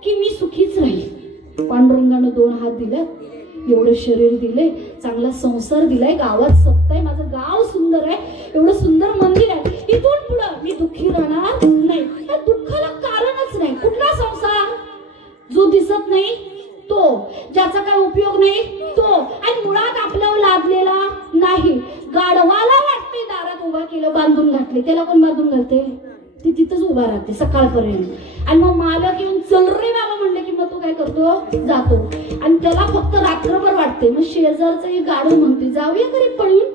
की मी सुखीच राहील. पांडुरंगानं 2 हात दिले, एवढं शरीर दिले, चांगला संसार दिलाय, गावात सत्ता आहे, माझं गाव सुंदर आहे, एवढं सुंदर मंदिर आहे, इथून पुढं मी दुःखी राहणार नाही. या दुःखाला कारणच नाही. कुठला संसार? जो दिसत नाही तो, ज्याचा काय उपयोग नाही तो, आणि मुळात आपल्यावर लादलेला नाही. गाढवाला वाटते दारात उभा केलं, बांधून घातले, त्याला कोण बांधून घालते? ती तिथंच उभा राहते सकाळपर्यंत. आणि मग मालक येऊन चल रे बाबा म्हणले की मग तो काय करतो? जातो. आणि त्याला फक्त रात्रभर वाटते. मग शेजारचं हे गाढव म्हणते जाऊया घरी पळून.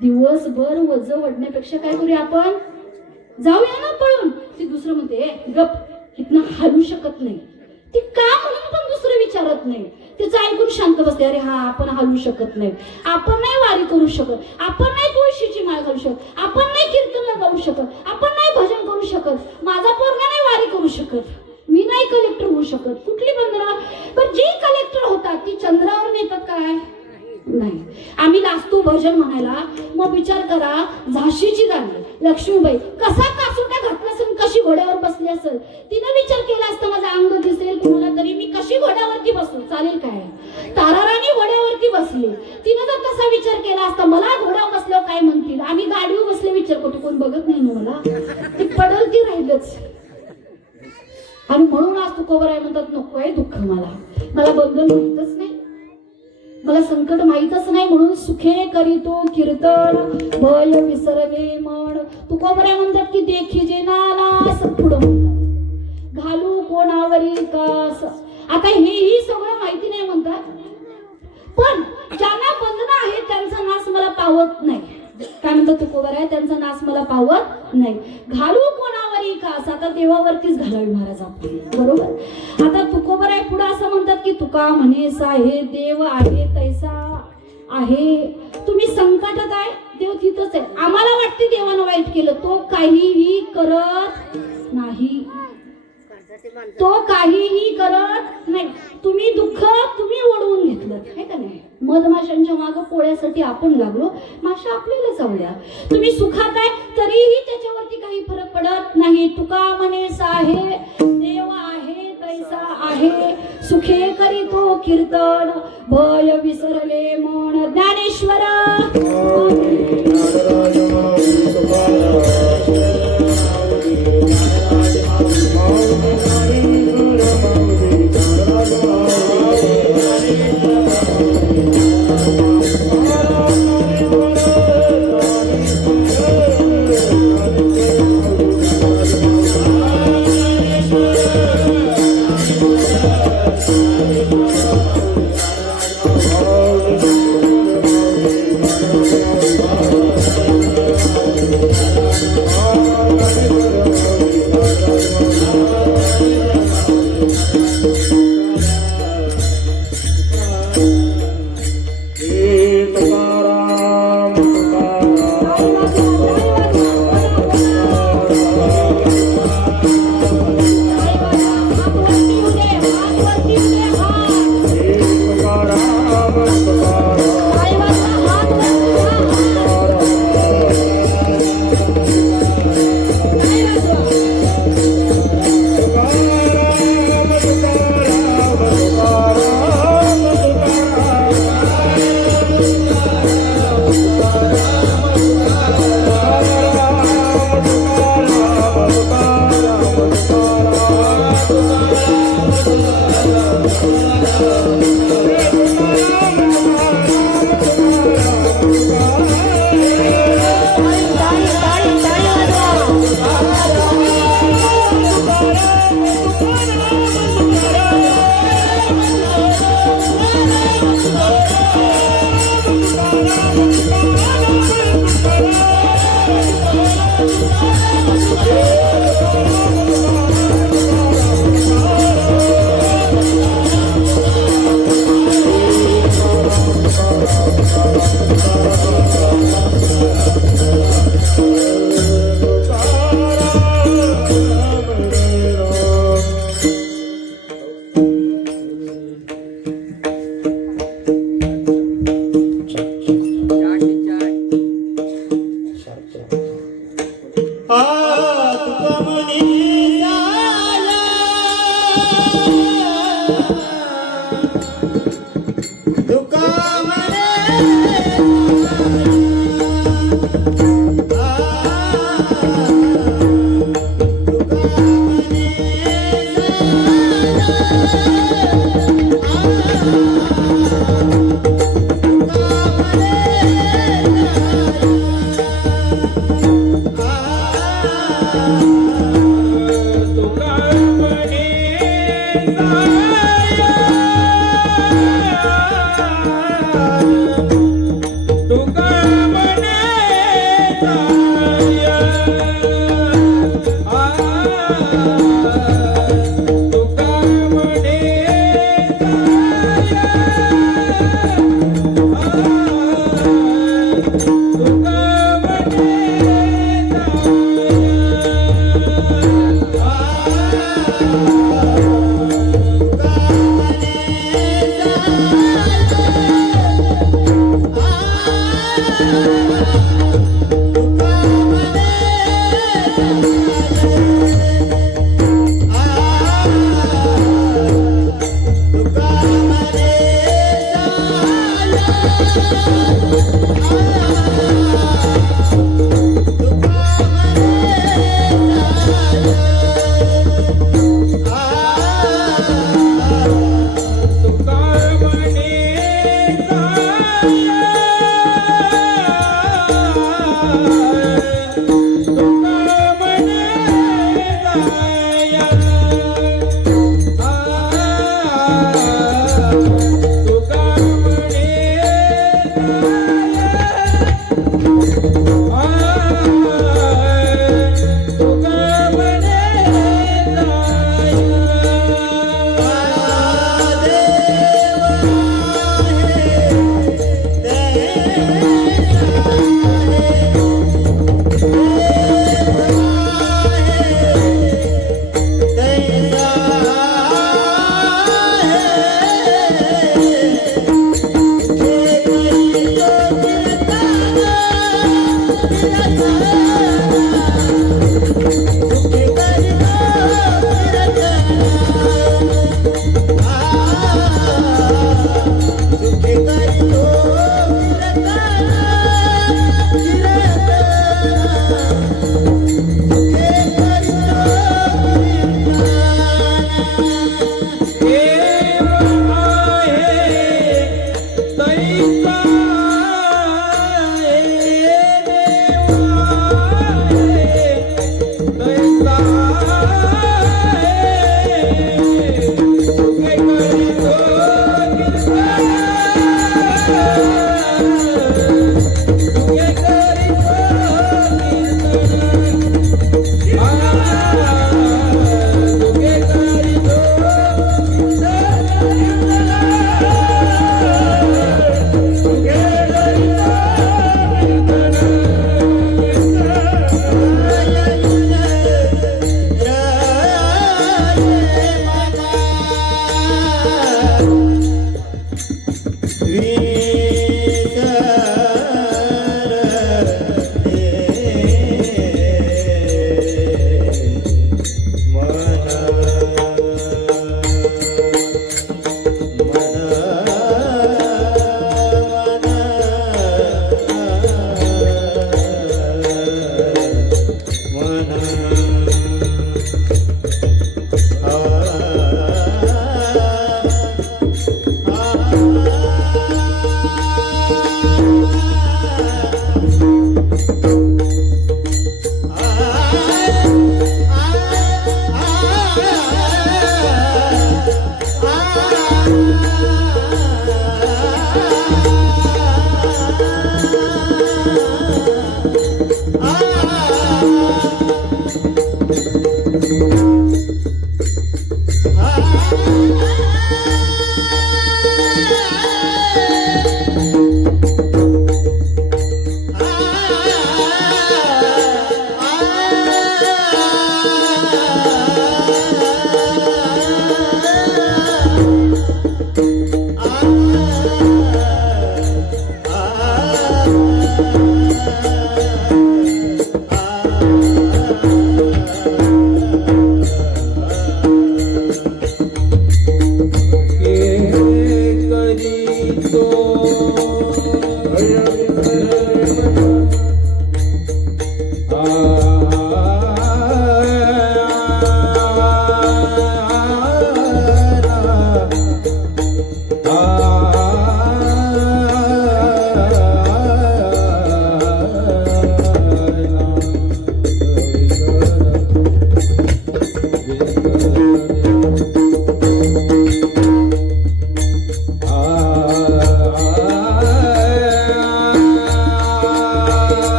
दिवसभर वज वडण्यापेक्षा काय करूया आपण? जाऊया ना पळून. ती दुसरं म्हणते गप, इथनं हलू शकत नाही. ती का म्हणून पण दुसरं विचारत नाही. तिचं ऐकून शांत बसते. अरे हा, आपण हलू शकत नाही, आपण नाही वारी करू शकत, आपण नाही तुळशीची माळ घालू शकत, आपण नाही कीर्तन गाऊ शकत, आपण नाही भजन करू शकत, माझा पोरगा नाही वारी करू शकत, मी नाही कलेक्टर होऊ शकत. कुठली बंधनं? पण जी कलेक्टर होतात ती चंद्रावर नेतात काय? नाही. आम्ही लाजतो भजन म्हणायला. मग विचार करा, झाशीची राणी लक्ष्मीबाई कसा कासोटा घातला असेल, कशी घोड्यावर बसली असेल. तिनं विचार केला असता माझं अंग दिसेल कुणाला तरी, मी कशी घोड्यावरती बसू, चालेल काय? ताराराणी घोड्यावरती बसली. तिनं जर तसा विचार केला असता, मला घोड्यावर बसल्यावर काय म्हणतील, आम्ही गाडीवर बसले विचार करतो, कोण बघत नाही ना मला, ती पडल ती राहिलच. आणि म्हणून आज तुकोबराय म्हणतात नको आहे दुःख, मला बंधन माहीतच नाही, मला संकट माहीतच नाही, म्हणून सुखे करीतो कीर्तन भय विसरले मन. तुकोबराय म्हणतात की देखी जे नालास, पुढं म्हणतात घालू कोणावरी कास. आता हेही सगळं माहिती नाही म्हणतात, पण ज्यांना बंधन आहे त्यांचा नाश मला पावत नाही. काय म्हणतात तुकोबराय? त्यांचा नाश मला पावत नाही. घालू कोणावरी कास, आता देवावरतीच घालावी महाराज आपण, बरोबर. आता तुकोबराय पुढे असं म्हणतात की तुका म्हणे साहे देव आहे तैसा आहे. तुम्ही संकटात आहे, देव तिथंच आहे. आम्हाला वाटते देवानं वाईट केलं, तो काहीही करत नाही, तो काहीही करत नाही. तुम्ही दुःख तुम्ही ओढवून घेतलं आहे का नाही? मधमाशांच्या मागं पोळ्यासाठी आपण लागलो, माशा आपल्याला चावल्या. तुम्ही सुखात आहे तरीही त्याच्यावरती काही फरक पडत नाही. तुका म्हणे साहे देव आहे तैसा आहे, सुखे करीतो कीर्तन भय विसरले मन. ज्ञानेश्वर तुका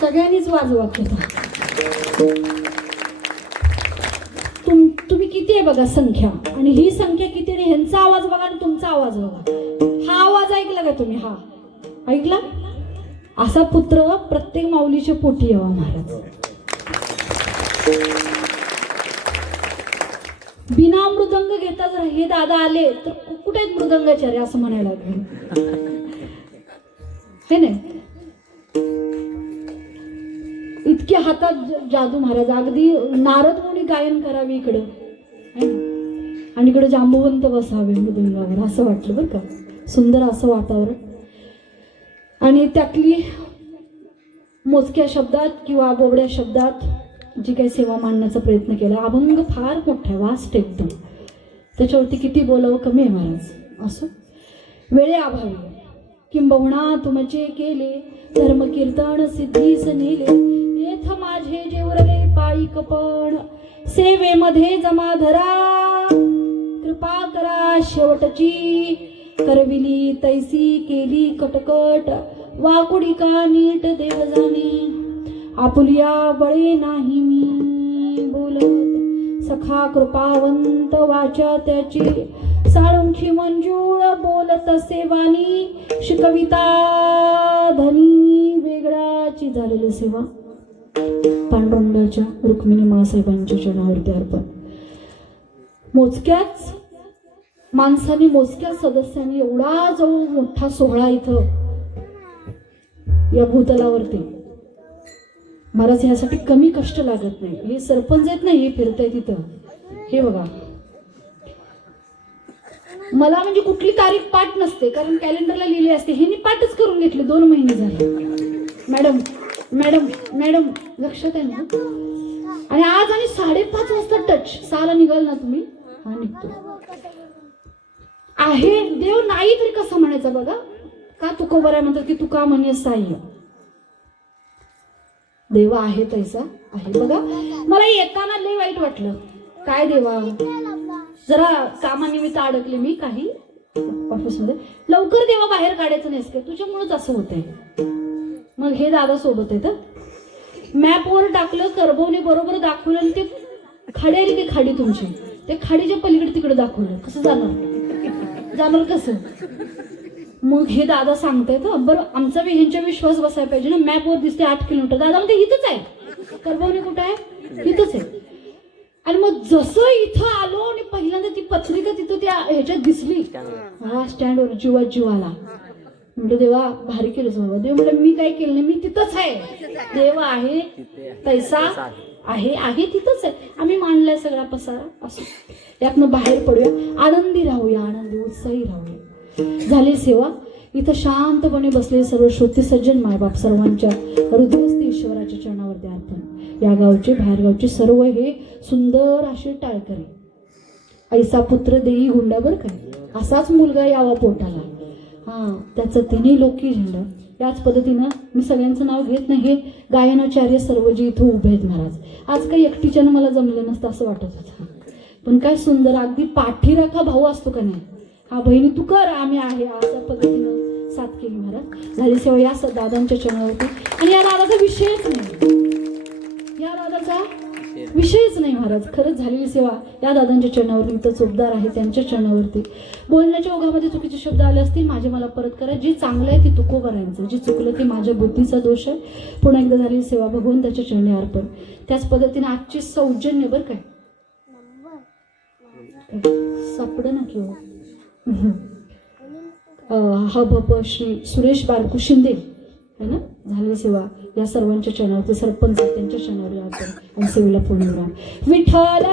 सगळ्यांनीच वाजवा तुम्ही किती आहे बघा संख्या, आणि ही संख्या किती आहे, ह्यांचा आवाज बघा आणि तुमचा आवाज बघा. हा आवाज ऐकला का तुम्ही? हा ऐकला? असा पुत्र प्रत्येक माऊलीच्या पोटी यावा महाराज. बिना मृदंग घेता जर हे दादा आले तर कुठे आहेत मृदंगाचार्य असं म्हणायला लागले. हे नाही इतके हातात जादू महाराज. अगदी नारद मुनी गायन करावे इकडं आणि इकडं जांबुवंत बसावे मृदंगावर असं वाटलं बरं का. सुंदर असं वातावरण. आणि त्यातली मोजक्या शब्दात किंवा बोबड्या शब्दात जी काही सेवा मांडण्याचा प्रयत्न केला. अभंग फार मोठा आहे, वास्ट एकदम. त्याच्यावरती किती बोलावं कमी आहे महाराज. असो वेळेअभावी किंबहुना तुमचे केले धर्म कीर्तन सिद्धीस नेले. येथ माझे जे उरले पायिक पण सेवेमध्ये जमा धरा. कृपा करा शेवटची करविली तैसी केली कटकट. वाकुडी का नीट देव जाणे आपुलिया बळे नाही मी बोलत. सखा कृपावंत वाचा त्याची साळुंखी मंजूळ बोलत सेवानी शिकविता धनी वेगळाची झालेली सेवा पांडुरंगाच्या रुक्मिणी मासाहेबांच्या चरणावरती अर्पण. मोजक्याच माणसाने मोजक्याच सदस्यांनी एवढा जो मोठा सोहळा इथं या भूतलावरती. महाराज ह्यासाठी कमी कष्ट लागत नाही. हे सरपंच आहेत नाही, हे फिरताय तिथं. हे बघा, मला म्हणजे कुठली तारीख पाठ नसते कारण कॅलेंडरला लिहिली असते. हे पाठच करून घेतले 2 महिने झाले. मॅडम मॅडम मॅडम लक्षात आहे ना. आणि आज आणि 5:30 वाजता टच 6ला निघाल ना तुम्ही. हा निघतो आहे. देव नाही तरी कसा म्हणायचा बघा. का तुकोबर आहे म्हणतात की तू का म्हणे साह्य. देवा आहे तैसा आहे. बघा मला येताना लय वाईट वाटलं. काय देवा, जरा कामानिमित्त अडकले मी काही ऑफिसमध्ये. लवकर देवा बाहेर काढायचं नाहीस का, तुझ्यामुळेच असं होतंय. मग हे दादा सोबत आहेत. मॅपवर टाकलं, करबवणे बरोबर दाखवलं आणि ते खाडी आली. ते खाडी तुमची, ते खाडीच्या पलीकडे तिकडे दाखवलं. कसं जाणार कसं. मग हे दादा सांगतायत बरं आमचा ह्यांच्या विश्वास बसायला पाहिजे ना. मॅपवर दिसते 8 किलोमीटर. दादा म्हणते इथंच आहे. करबवणे कुठं आहे, इथंच आहे. आणि मग जसं इथं आलो आणि पहिल्यांदा ती पत्रिका तिथं त्या ह्याच्यात दिसली. हा स्टँडवर जीवाला म्हटलं देवा भारी केलंच बाबा. देव म्हटलं मी काय केलं नाही, मी तिथंच आहे. देव आहे तैसा आहे, आहे तिथंच आहे. आम्ही मांडलाय सगळा पसारा. असं यातनं बाहेर पडूया, आनंदी राहूया, आनंदी उत्साही राहूया. झाली सेवा. इथं शांतपणे बसले सर्व श्रोते सज्जन मायबाप सर्वांच्या हृदयस्थ ईश्वराच्या चरणावरती अर्पण. या गावचे बाहेरगावचे सर्व हे सुंदर असे टाळकरी. ऐसा पुत्र देई हुंडा बर काय, असाच मुलगा यावा पोटाला. हा त्याचं तिन्ही लोकी झेंडा. याच पद्धतीनं मी सगळ्यांचं नाव घेत नाही. हे गायनाचार्य सर्व जे इथं उभे आहेत महाराज. आज काही एकटीच्यानं मला जमलं नसतं असं वाटत होतं. पण काय सुंदर अगदी पाठीराखा भाऊ असतो का नाही. हा बहिणी तू कर आम्ही आहे अशा पद्धतीनं साथ केली महाराज. झाली सेवा या दादांच्या चरणावरती. आणि या दादाचा विषयच नाही, या दादाचा विषयच नाही महाराज. खरंच झालेली सेवा या दादांच्या चरणावरती. इथं चोपदार आहे त्यांच्या चरणावरती. बोलण्याच्या ओघामध्ये चुकीचे शब्द आले असतील माझे मला परत करा. जे चांगलं आहे ते तुकोबरायचं, जे चुकलं ते माझ्या बुद्धीचा दोष आहे. पुन्हा एकदा झालेली सेवा भगवंताच्या चरणी अर्पण. त्याच पद्धतीने आजची सौजन्य बरं काय सापड ना किंवा हब श्री सुरेश बारकू शिंदे है ना. झालेली सेवा या सर्वांच्या चरणावरती. सरपंच त्यांच्या चरणावर अर्पण आणि सेवेला पूर्ण विठ्ठल